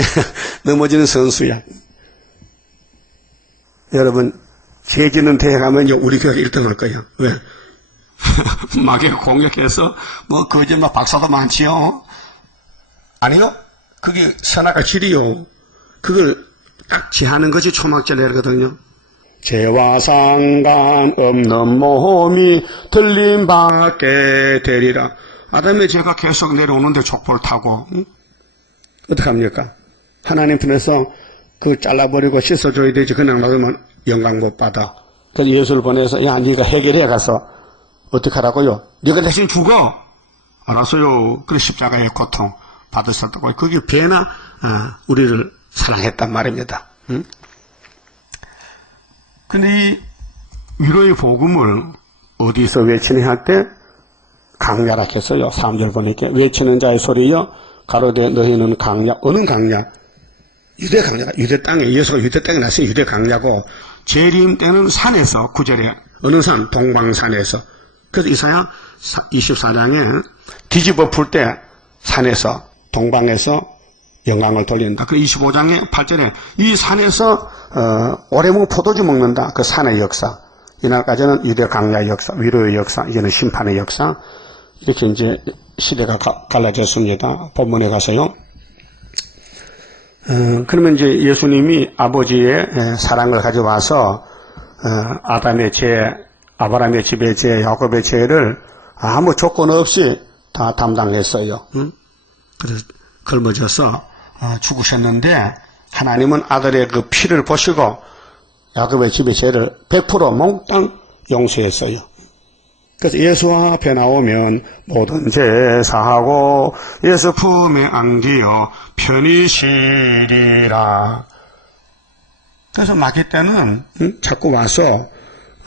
넘어지는 선수야. 여러분 죄 짓는 대회 가면요 우리 교회가 1등 할 거야. 왜? 마귀 공격해서 뭐 거짓말 박사도 많지요. 아니요. 그게 선악과 질이요. 그걸 딱 제하는 것이 초막절이거든요. 죄와 상관없는 몸이 들림받게 되리라. 아담의 죄가 계속 내려오는데 족보를 타고 응? 어떡합니까? 하나님 편에서 그 잘라버리고 씻어줘야 되지. 그냥 놔두면 영광 못 받아. 그래서 예수를 보내서 야 네가 해결해 가서 어떡하라고요? 네가 대신 죽어. 알았어요. 그래 십자가의 고통 받으셨다고. 그게 배나 우리를 사랑했단 말입니다. 응? 근데 이 위로의 복음을 어디서 외치냐 할 때 강야라 했어요. 3절 보니까 외치는 자의 소리여 가로되 너희는 강야. 어느 강야? 유대 강야가 유대 땅에 예수가 유대 땅에 났으니 유대 강야고 재림 때는 산에서 9절에 어느 산 동방산에서 그래서 이사야 24장에 뒤집어 풀 때 산에서 동방에서 영광을 돌린다. 그 25장에 8절에 이 산에서 오래 먹으면 포도주 먹는다. 그 산의 역사. 이날까지는 유대 강야의 역사, 위로의 역사, 이제는 심판의 역사. 이렇게 이제 시대가 갈라졌습니다. 본문에 가서요. 그러면 이제 예수님이 아버지의 사랑을 가져와서 아담의 죄, 아브라함의 집의 죄, 야곱의 죄를 아무 조건 없이 다 담당했어요. 그래서 걸머져서 죽으셨는데 하나님은 아들의 그 피를 보시고 야곱의 집의 죄를 100% 몽땅 용서했어요. 그래서 예수 앞에 나오면 모든 죄 사하고 예수 품에 안기어 편히 쉬리라. 그래서 마귀 때는 자꾸 와서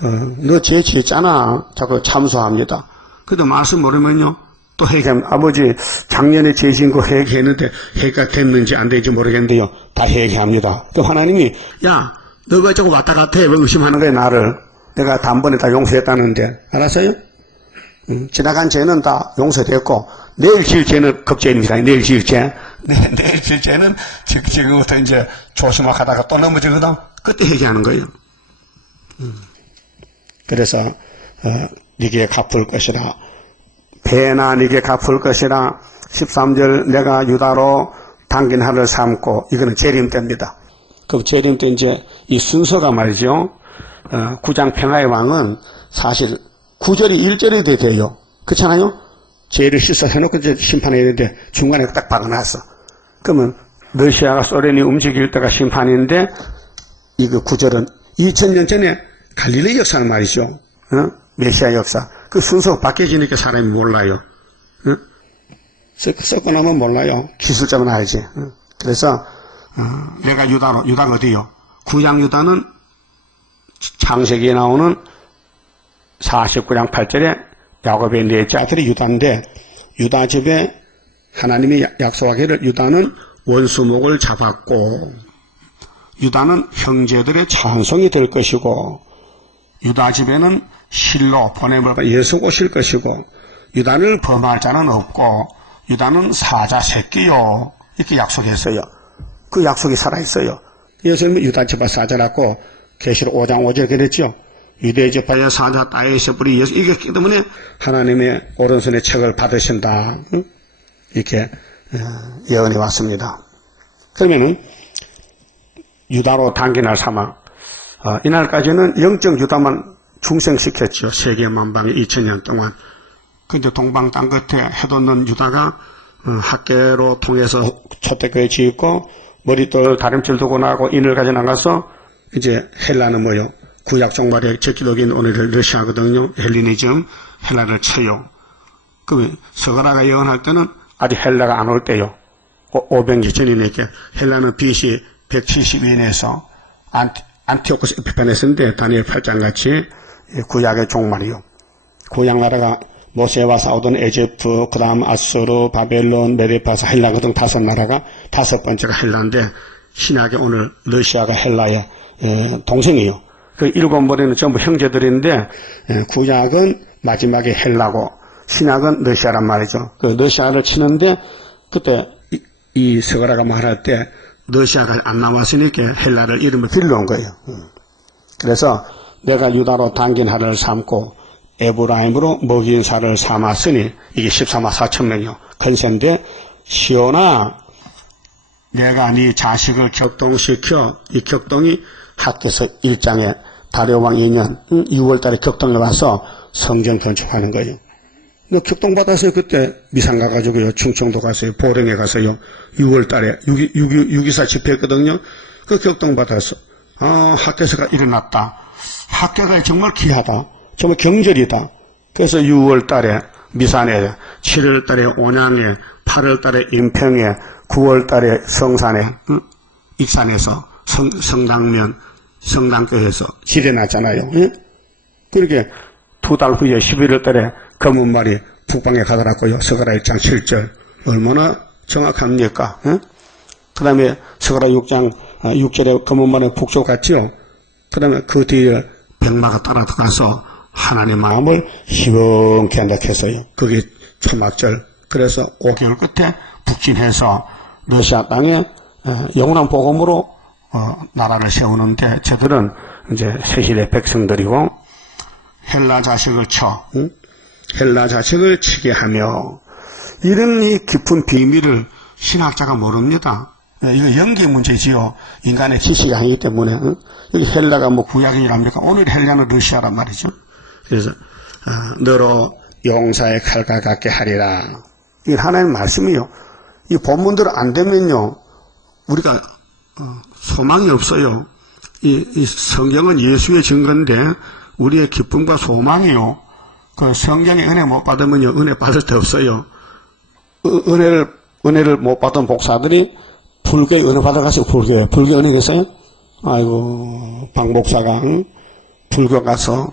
너 죄 지었잖아 자꾸 참소합니다. 그래도 말씀 모르면요 또 회개합니다. 아버지 작년에 죄 지은 거 회개했는데 회개가 됐는지 안 되는지 모르겠는데요 다 회개합니다. 그럼 하나님이 야 너 왜 자꾸 왔다 갔다 해? 왜 의심하는 거야 나를? 내가 단번에 다 용서했다는데 알았어요? 지나간 죄는 다 용서됐고 내일 지을 죄는 겁죄입니다. 내일 지을 죄. 내일 지을 죄는 지금부터 이제 조심하게 하다가 또 넘어지거든. 그때 회개하는 거예요. 그래서 네게 갚을 것이라. 배나 네게 갚을 것이라. 13절 내가 유다로 당긴 하를 삼고 이거는 재림 때입니다. 그 재림 때 이제 이 순서가 말이죠. 9장 평화의 왕은 사실 9절이 1절이 돼요. 그렇잖아요? 죄를 씻어 해놓고 이제 심판해야 되는데 중간에 딱 박아놨어. 그러면 러시아가 소련이 움직일 때가 심판인데 이거 9절은 2000년 전에 갈릴리 역사는 말이죠. 메시아 역사. 그 순서가 바뀌어지니까 사람이 몰라요. 썩고 나면 몰라요. 기술자만 알지. 그래서 내가 유다가 어디요? 구약 유다는 창세기에 나오는 49장 8절에 야곱의 넷째 아들이 유다인데 유다 집에 하나님이 약속하기를 유다는 원수목을 잡았고 유다는 형제들의 찬송이 될 것이고 유다 집에는 실로 보냄을 받아 예수 오실 것이고 유다를 범할 자는 없고 유다는 사자 새끼요 이렇게 약속했어요. 그 약속이 살아있어요. 예수님은 유다 집에 사자라고 계시록 5장 5절에 그랬죠. 유대 지파의 사자 다윗의 뿌리 예수 이겼기 때문에 하나님의 오른손의 책을 받으신다. 이렇게 예언이 왔습니다. 그러면은 유다로 당기날 사막 이날까지는 영적 유다만 중생시켰죠. 세계 만방에 2000년 동안. 근데 동방 땅 끝에 해돋는 유다가 학계로 통해서 초대교회 짓고 머릿돌 다림질 두고 나고 인을 가져 나가서 이제 헬라는 뭐요? 구약 종말에 적기독인 오늘 러시아거든요. 헬리니즘 헬라를 쳐요. 그 서가라가 예언할 때는 아직 헬라가 안 올 때요. 500년 전이니까 헬라는 BC 172년에서 안티오코스 에피파네스인데 다니엘 8장 같이 구약의 종말이요. 구약 나라가 모세와 싸우던 에집트, 그 다음 아수르, 바벨론, 메데파사, 헬라 등 5나라가 5번째가 헬라인데 신약의 오늘 러시아가 헬라의 동생이요. 그 7머리는 전부 형제들인데 구약은 마지막에 헬라고 신약은 러시아란 말이죠. 그 러시아를 치는데 그때 이 서가라가 말할 때 러시아가 안 나왔으니까 헬라를 이름을 빌려온 거예요. 그래서 내가 유다로 당긴 하를 삼고 에브라임으로 먹인 살을 삼았으니 이게 14만 4천 명이요. 근세인데 시온아 내가 네 자식을 격동시켜 이 격동이 학개서 1장에 다리오왕 2년 6월달에 격동에 와서 성전 건축하는 거예요. 너 격동 받았어요. 그때 미상 가가지고요. 충청도 가서요. 보령에 가서요. 6월달에 6.24 집회했거든요. 그 격동 받았어. 학개서가 일어났다. 학개가 정말 귀하다. 정말 경절이다. 그래서 6월달에 미산에 7월달에 온양에 8월달에 인평에 9월달에 성산에 익산에서 성당면 성당교에서 지려놨잖아요. 그렇게 2달 후에 11월달에 검은말이 북방에 가더라고요. 서가라 1장 7절 얼마나 정확합니까? 그 다음에 스가랴 6장 6절에 검은만의 북쪽 같지요. 그 다음에 그 뒤에 백마가 따라 들어가서 하나님 마음을 희번케 한다 했어요. 그게 초막절. 그래서 5개월 끝에 북진해서 러시아 땅에 영원한 복음으로 나라를 세우는데 저들은 이제 새시대 백성들이고 헬라 자식을 헬라 자식을 치게 하며 이런 이 깊은 비밀을 신학자가 모릅니다. 이거 연계 문제지요. 인간의 지식이 아니기 때문에 여기 헬라가 뭐 구약이랍니까? 오늘 헬라는 러시아란 말이죠. 그래서 너로 용사의 칼과 같게 하리라. 이건 하나님 말씀이요. 이 본문대로 안 되면요 우리가 소망이 없어요. 이 성경은 예수의 증거인데 우리의 기쁨과 소망이요. 그 성경의 은혜 못 받으면요 은혜 받을 데 없어요. 은혜를 못 받은 목사들이 불교에 은혜 받아가서 불교 은혜 겠어요? 아이고 박 목사가 불교 가서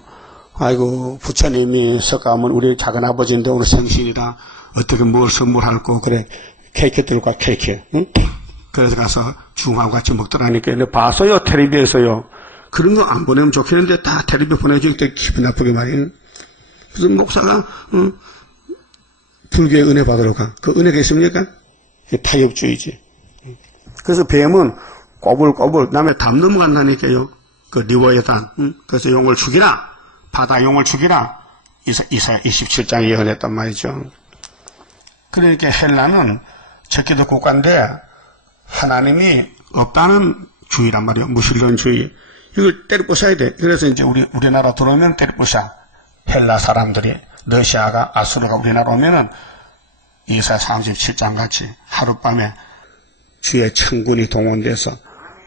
아이고 부처님이 석가면 우리 작은 아버지인데 오늘 생신이라 어떻게 뭘 선물할고 그래 케이크 들고 와 케이크 그래서 가서 중하고 같이 먹더라니까 근데 봤어요 텔레비에서요. 그런 거 안 보내면 좋겠는데 다 텔레비 보내주기 때문에 기분 나쁘게 말이에요. 그래서 목사가 불교의 은혜 받으러 가. 그 은혜가 있습니까? 타협주의지. 그래서 뱀은 꼬불꼬불 남의 담 넘어간다니까요. 그 리워에단 그래서 용을 죽이라. 바다 용을 죽이라. 이사야 27장에 예언했단 말이죠. 그러니까 헬라는 적기도 국가인데 하나님이 없다는 주의란 말이에요. 무신론주의. 이걸 때려 부숴야 돼. 그래서 이제 우리나라 들어오면 때려 부숴. 헬라 사람들이 러시아가 아수르가 우리나라 오면은 이사야 37장 같이 하룻밤에 주의 천군이 동원돼서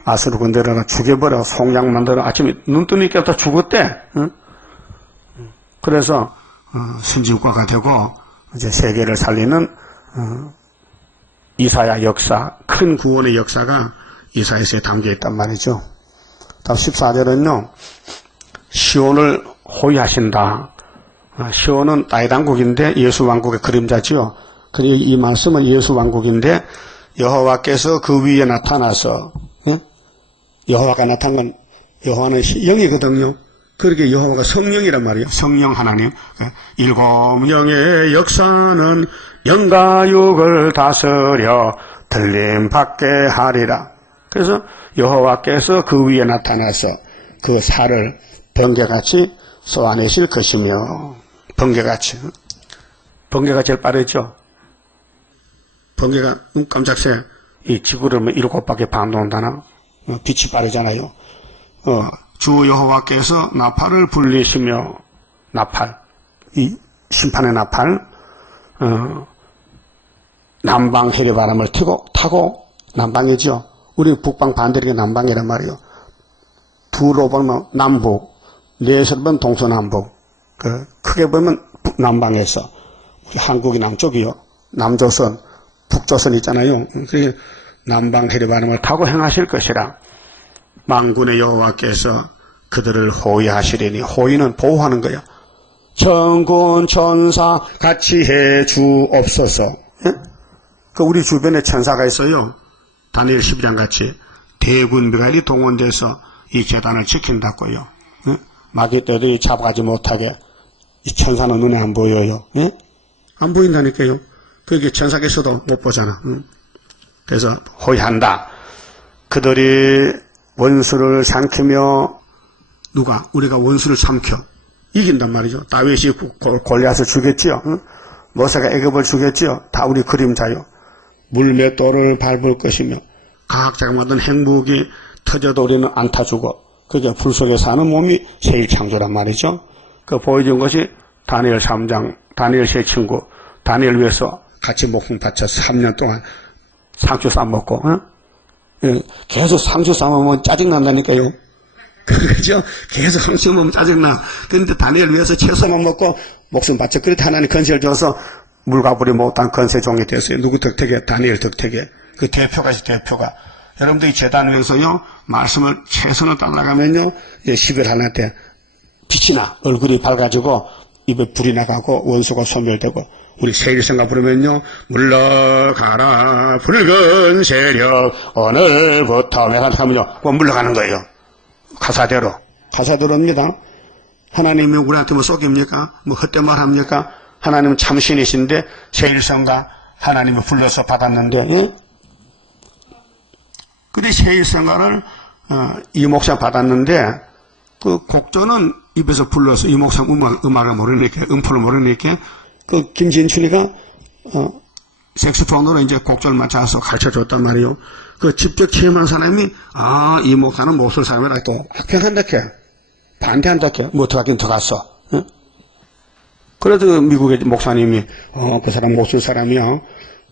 아수르 군대를 죽여버려 송장 만들어 아침에 눈 뜨니까 다 죽었대. 응? 그래서 선지국가가 되고 이제 세계를 살리는 이사야 역사, 큰 구원의 역사가 이사야서에 담겨 있단 말이죠. 다음 14절은요. 시온을 호위하신다. 시온은 다윗왕국인데 예수 왕국의 그림자지요. 그리고 이 말씀은 예수 왕국인데 여호와께서 그 위에 나타나서 여호와가 나타난 건 여호와는 영이거든요. 그렇게 여호와가 성령이란 말이에요. 성령 하나님. 일곱 영의 역사는 영과 육을 다스려 들림 받게 하리라. 그래서 여호와께서 그 위에 나타나서 그 살을 번개같이 쏘아내실 것이며 번개같이. 번개가 제일 빠르죠. 번개가 눈 깜짝새 이 지구를 7바퀴 반 돈다나 빛이 빠르잖아요. 주 여호와께서 나팔을 불리시며 나팔 이 심판의 나팔 남방 해리바람을 타고 남방이죠. 우리 북방 반대로 남방이란 말이에요. 두로 보면 남북, 넷으로 보면 동서남북. 크게 보면 남방에서 우리 한국이 남쪽이요. 남조선, 북조선 있잖아요. 그게 남방 해리바람을 타고 행하실 것이라. 만군의 여호와께서 그들을 호위하시리니 호위는 보호하는 거야. 천군 천사 같이 해 주옵소서. 예? 그 우리 주변에 천사가 있어요. 다니엘 12장 같이 대군 미가엘이 동원돼서 이 재단을 지킨다고요. 예? 마귀떼들이 잡아가지 못하게 이 천사는 눈에 안 보여요. 예? 안 보인다니까요. 그게 천사께서도 못 보잖아. 그래서 호위한다. 그들이 원수를 삼키며 누가? 우리가 원수를 삼켜 이긴단 말이죠. 다윗이 골리앗을 죽였지요. 모세가 애굽을 죽였지요. 다 우리 그림자요. 물맷돌을 밟을 것이며 과학자가 만든 핵무기 터져도 우리는 안 타주고 그게 불 속에 사는 몸이 제1창조란 말이죠. 그 보여준 것이 다니엘 3장 다니엘 세 친구 다니엘 위해서 같이 목숨 바쳐 3년 동안 상추 싸먹고 계속 상추 싸먹으면 짜증난다니까요. 그죠? 계속 상추 먹으면 짜증나. 그런데 다니엘 위해서 채소만 먹고 목숨 바쳐 그렇게 하나님 건세를 줘서 물과 불이 못한 건세종이 됐어요. 누구 덕택에? 다니엘 덕택에. 그 대표가 있어요. 대표가. 여러분들이 재단 위에서요 말씀을 최선을 따라가면요 10일 하나 때 빛이 나 얼굴이 밝아지고 입에 불이 나가고 원수가 소멸되고 우리 세일성가 부르면요, 물러가라 붉은 세력 오늘부터 하면요, 물러가는 거예요. 가사대로입니다. 하나님이 우리한테 뭐 속입니까? 뭐 헛되말 합니까? 하나님은 참신이신데 세일성가 하나님이 불러서 받았는데, 예? 근데 세일성가를 이 목사 받았는데 그 곡조는 입에서 불러서 이 목사 음악을 모르니까 음포를 모르니까 그 김진춘이가 색소폰으로 이제 곡조를 맞춰서 가르쳐줬단 말이에요. 그 직접 체험한 사람이 이 목사는 못 쓸 사람이라 또 악평한다 캐 반대한다 캐 뭐 어떡하긴 더 갔어. 응? 그래도 미국의 목사님이 그 사람 못 쓸 사람이야.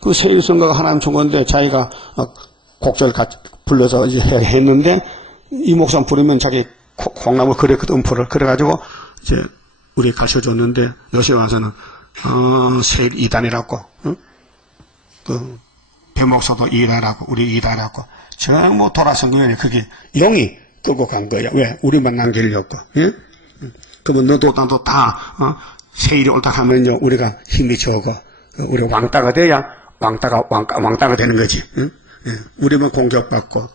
그 세일성가가 하나님 준 건데 자기가 곡조를 불러서 이제 했는데 이 목사 부르면 자기 콩나물 그랬거든 음포를 그래가지고 이제 우리 가르쳐줬는데 요새 와서는 세일 2단이라고 응? 그 배목사도 2단이라고 우리 2단이라고 전부 돌아선 거예요. 그게 영이 끌고 간 거야. 왜? 우리만 남기려고. 예? 그러면 너도 나도 다 세일이 옳다 하면요 우리가 힘이 적어. 우리 왕따가 돼야 왕따가 되는 거지. 응? 예. 우리만 공격받고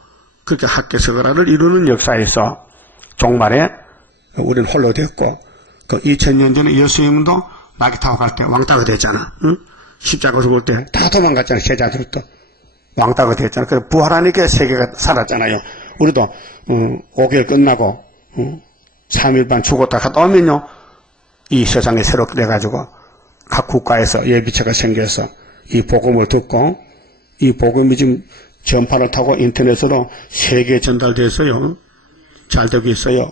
그렇게 학계서가라를 이루는 역사에서 종말에 우리는 홀로 됐고 그 2000년 전에 예수님도 낙이 타고 갈 때 왕따가 됐잖아. 응? 십자가 죽을 때 다 도망갔잖아. 제자들도 왕따가 됐잖아. 그래서 부활하니까 세계가 살았잖아요. 우리도 5개월 끝나고 3일 반 죽었다 갔다 오면요 이 세상이 새롭게 돼가지고 각 국가에서 예비체가 생겨서 이 복음을 듣고 이 복음이 지금 전파를 타고 인터넷으로 세계에 전달돼서요 잘 되고 있어요.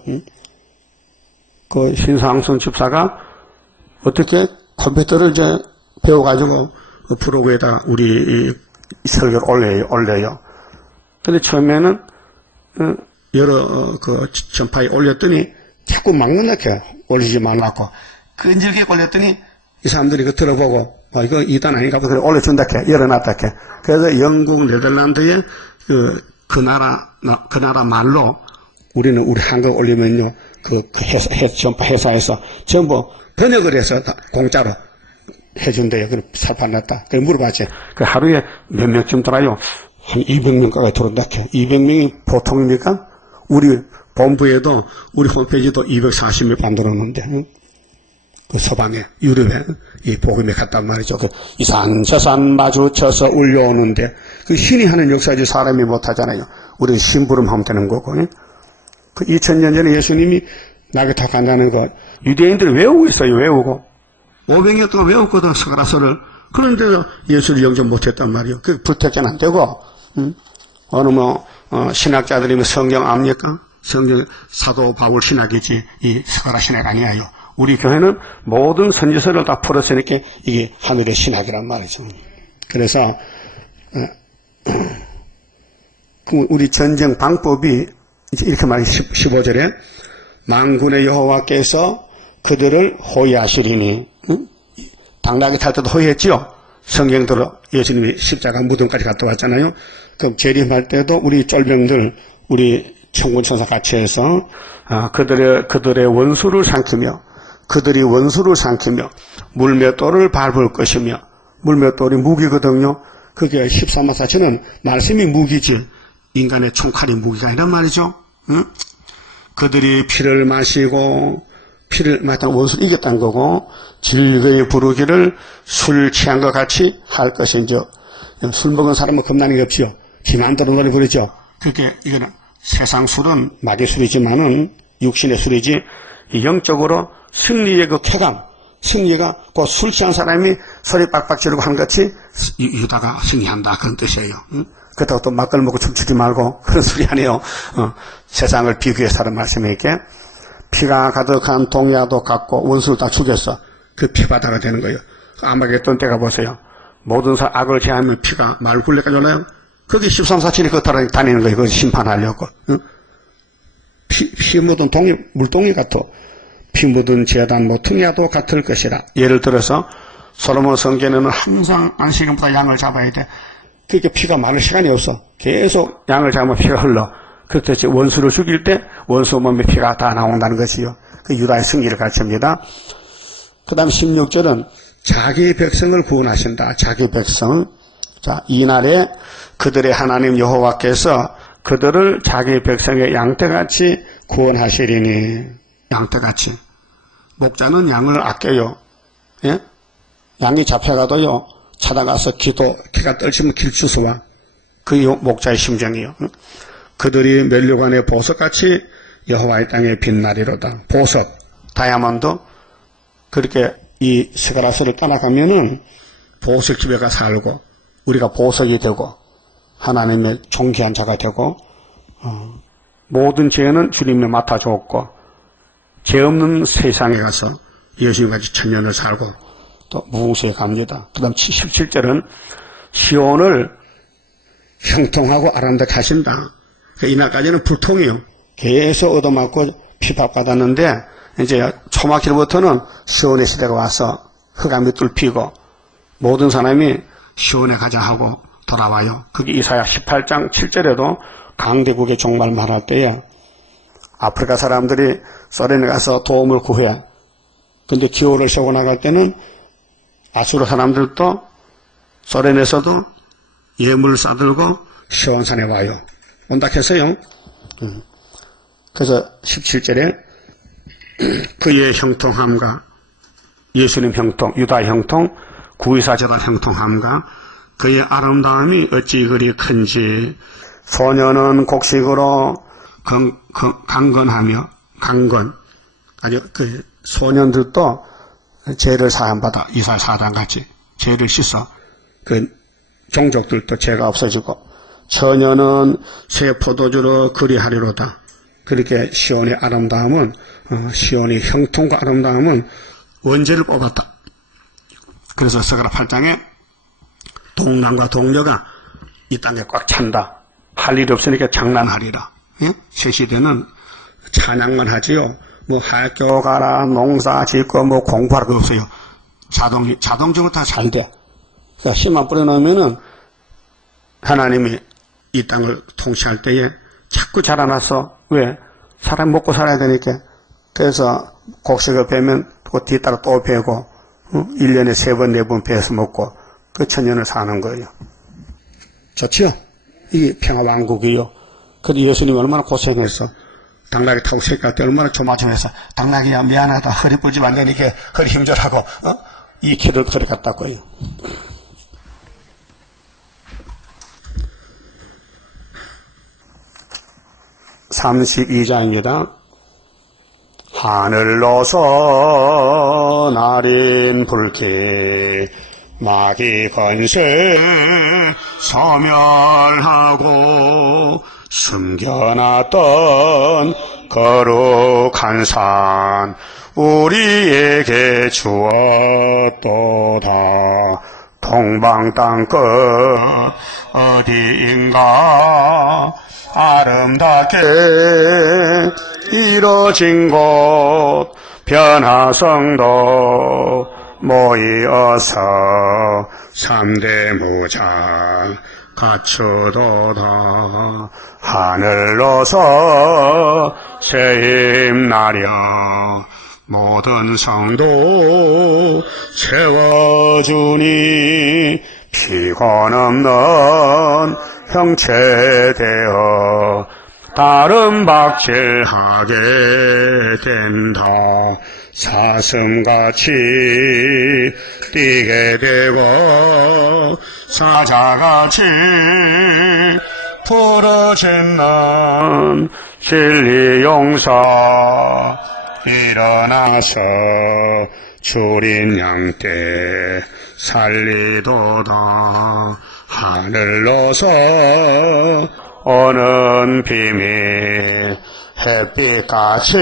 그 신상순 집사가 어떻게 컴퓨터를 이제 배워가지고 브로그에다 우리 설교를 올려요. 근데 처음에는 여러 그 전파에 올렸더니 자꾸 막는다게 올리지 말라고 끈질기게 올렸더니 이 사람들이 그 들어보고 이거 2단 아닌가 보다 올려준다게 열어놨다게 그래서 영국 네덜란드의 그 나라 말로 우리는 우리 한국 올리면요 전파 회사에서 전부 번역을 해서 공짜로 해준대요. 그래 살판났다. 그래 물어봤지. 그 하루에 몇 명쯤 들어요? 한 200명까지 들어온다게. 200명이 보통입니까? 우리 본부에도 우리 홈페이지도 240명 만들었는데 그 서방에 유럽에 이 복음이 갔단 말이죠. 그 이 산 저 산 마주쳐서 울려오는데 그 신이 하는 역사지 사람이 못하잖아요. 우리는 심부름하면 되는 거고. 그 2000년 전에 예수님이 낙에 타고 간다는 거 유대인들이 외우고 있어요. 외우고 500년 동안 외웠거든 스가랴서를. 그런데 예수를 영접 못했단 말이에요. 그 불택자는 안 되고 어느 신학자들이면 성경 압니까? 성경 사도 바울 신학이지 이 스가랴 신학 아니에요. 우리 교회는 모든 선지서를 다 풀었으니까 이게 하늘의 신학이란 말이죠. 그래서 우리 전쟁 방법이 이렇게 말해 15절에 만군의 여호와께서 그들을 호위하시리니 당나귀 탈 때도 호위했지요. 성경대로 예수님이 십자가 무덤까지 갔다 왔잖아요. 그럼 재림할 때도 우리 쫄병들 우리 천군 천사 같이 해서 그들의 원수를 삼키며 그들이 원수를 삼키며 물맷돌을 밟을 것이며 물맷돌이 무기거든요. 그게 13만 4천은 말씀이 무기지 인간의 총칼이 무기가 아니란 말이죠. 응? 그들이 피를 마시고 피를 마시다는 원수를 이겼다는 거고 즐거이 부르기를 술 취한 것 같이 할 것인지 술 먹은 사람은 겁나는 게 없지요. 기만대로 노래 부르죠. 그게 이거는 세상 술은 마귀 술이지만은 육신의 술이지 영적으로 승리의 그 쾌감 승리가 그 술 취한 사람이 소리 빡빡 지르고 하는 것이 유다가 승리한다 그런 뜻이에요. 응? 그렇다고 또 막걸 먹고 춤추지 말고 그런 소리 아니에요. 세상을 비교해서 하는 말씀이게 피가 가득한 동야도 갖고 원수를 다 죽였어. 그 피바다가 되는 거예요. 아마겟돈 때가 보세요. 모든 악을 제하면 피가 말 굴레까지 올라요. 거기 13사천이 그 다니는 거예요. 그걸 심판하려고. 피 묻은 물동이 같아. 피 묻은 제단 모퉁이와도 같을 것이라. 예를 들어서 솔로몬 성전에는 항상 안식일보다 양을 잡아야 돼. 그렇게 피가 마를 시간이 없어. 계속 양을 잡으면 피가 흘러. 그렇듯이 원수를 죽일 때 원수 몸에 피가 다 나온다는 것이요. 그 유다의 승리를 가르칩니다. 그 다음 16절은 자기 백성을 구원하신다. 자기 백성. 자, 이날에 그들의 하나님 여호와께서 그들을 자기 백성의 양떼같이 구원하시리니. 양떼같이. 목자는 양을 아껴요. 예? 양이 잡혀가도요, 찾아가서 개가 떨치면 길 주워와. 그게 목자의 심정이요. 그들이 멸류관의 보석같이 여호와의 땅에 빛나리로다. 보석, 다이아몬드. 그렇게 이 스가랴서를 따라가면은 보석집에 가 살고, 우리가 보석이 되고, 하나님의 존귀한 자가 되고, 모든 죄는 주님이 맡아주었고, 죄 없는 세상에 가서 예수님같이 천년을 살고, 또 무궁수에 갑니다. 그 다음 17절은 시온을 형통하고 아름답게 하신다. 이날까지는 불통이요. 계속 얻어맞고 핍박받았는데, 이제 초막절부터는 시온의 시대가 와서 흑암이 뚫히고 모든 사람이 시온에 가자 하고 돌아와요. 그게 이사야 18장 7절에도 강대국의 종말 말할 때에 아프리카 사람들이 소련에 가서 도움을 구해. 근데 기호를 세우고 나갈 때는 아수르 사람들도 소련에서도 예물을 싸들고 시온산에 와요. 온다 해서요. 그래서 17절에 그의 형통함과 예수님 형통, 유다 형통, 구이사 제단 형통함과 그의 아름다움이 어찌 그리 큰지. 소년은 곡식으로 강건하며 강건. 아주 그 소년들도 죄를 사함받아. 이사야 4장 같이 죄를 씻어. 그 종족들도 죄가 없어지고. 처녀는 새 포도주로 그리하리로다. 그렇게 시온의 아름다움은, 시온의 형통과 아름다움은 원죄를 뽑았다. 그래서 스가랴 8장에 동남과 동녀가 이 땅에 꽉 찬다. 할 일이 없으니까 장난하리라. 예? 새 시대는 찬양만 하지요. 뭐 학교 가라, 농사 짓고 뭐 공부할 거 없어요. 자동적으로 다 잘 돼. 그러니까 힘만 뿌려놓으면은 하나님이 이 땅을 통치할 때에 자꾸 자라나서, 왜? 사람 먹고 살아야 되니까. 그래서 곡식을 베면 그 뒤따라 또 베고, 1년에 3번, 4번 베어서 먹고, 그 천년을 사는 거예요. 좋지요? 이게 평화왕국이요. 그래도 예수님이 얼마나 고생했어. 당나귀 타고 새끼할 때 얼마나 조마조마해서, 당나귀야 미안하다. 허리 뿔집 안 되니까 허리 힘들하고, 이 키를 허리 갔다고요. 32장입니다. 하늘로서 날인 불길 마귀 건세 소멸하고 숨겨놨던 거룩한 산 우리에게 주었도다. 동방 땅끝 어디인가 아름답게 이루어진 곳 변화성도 모이어서 3대 무장 갖추도다. 하늘로서 새힘나려 모든 성도 채워주니 피곤 없는 형체되어 다른 박질하게 된다. 사슴같이 뛰게 되고 사자같이 부르짖는 진리 용사 일어나서 줄인 양떼 살리도다. 하늘로서 오는 비밀 햇빛같이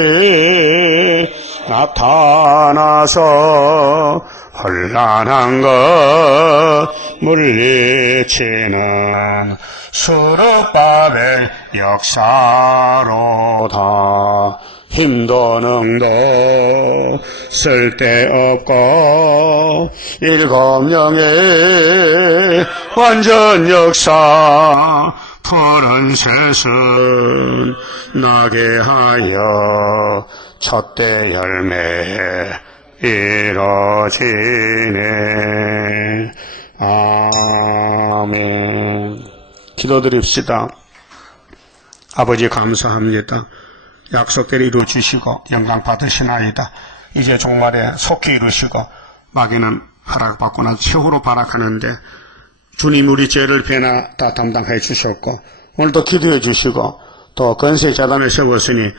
나타나서 혼란한 것 물리치는 수르바벨 역사로다. 힘도 능도 쓸데없고 7명의 완전 역사 푸른 새순 나게 하여 첫대 열매 이루어지네. 아멘. 기도드립시다. 아버지 감사합니다. 약속대로 이루어주시고 영광 받으시나이다. 이제 종말에 속히 이루시고 마귀는 허락받고 나서 최후로 발악하는데 주님 우리 죄를 배나 다 담당해 주셨고 오늘도 기도해 주시고 또 건세 재단을 세웠으니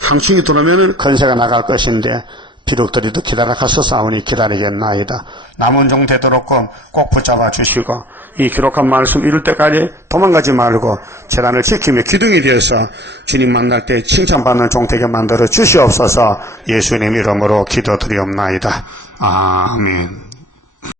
황충이 들어오면 건세가 나갈 것인데 비록 들이도 기다려 가서싸우니 기다리겠나이다. 남은 종 되도록 꼭 붙잡아 주시고 이 기록한 말씀 이룰 때까지 도망가지 말고 재단을 지키며 기둥이 되어서 주님 만날 때 칭찬받는 종 되게 만들어 주시옵소서. 예수님 이름으로 기도드리옵나이다. 아멘.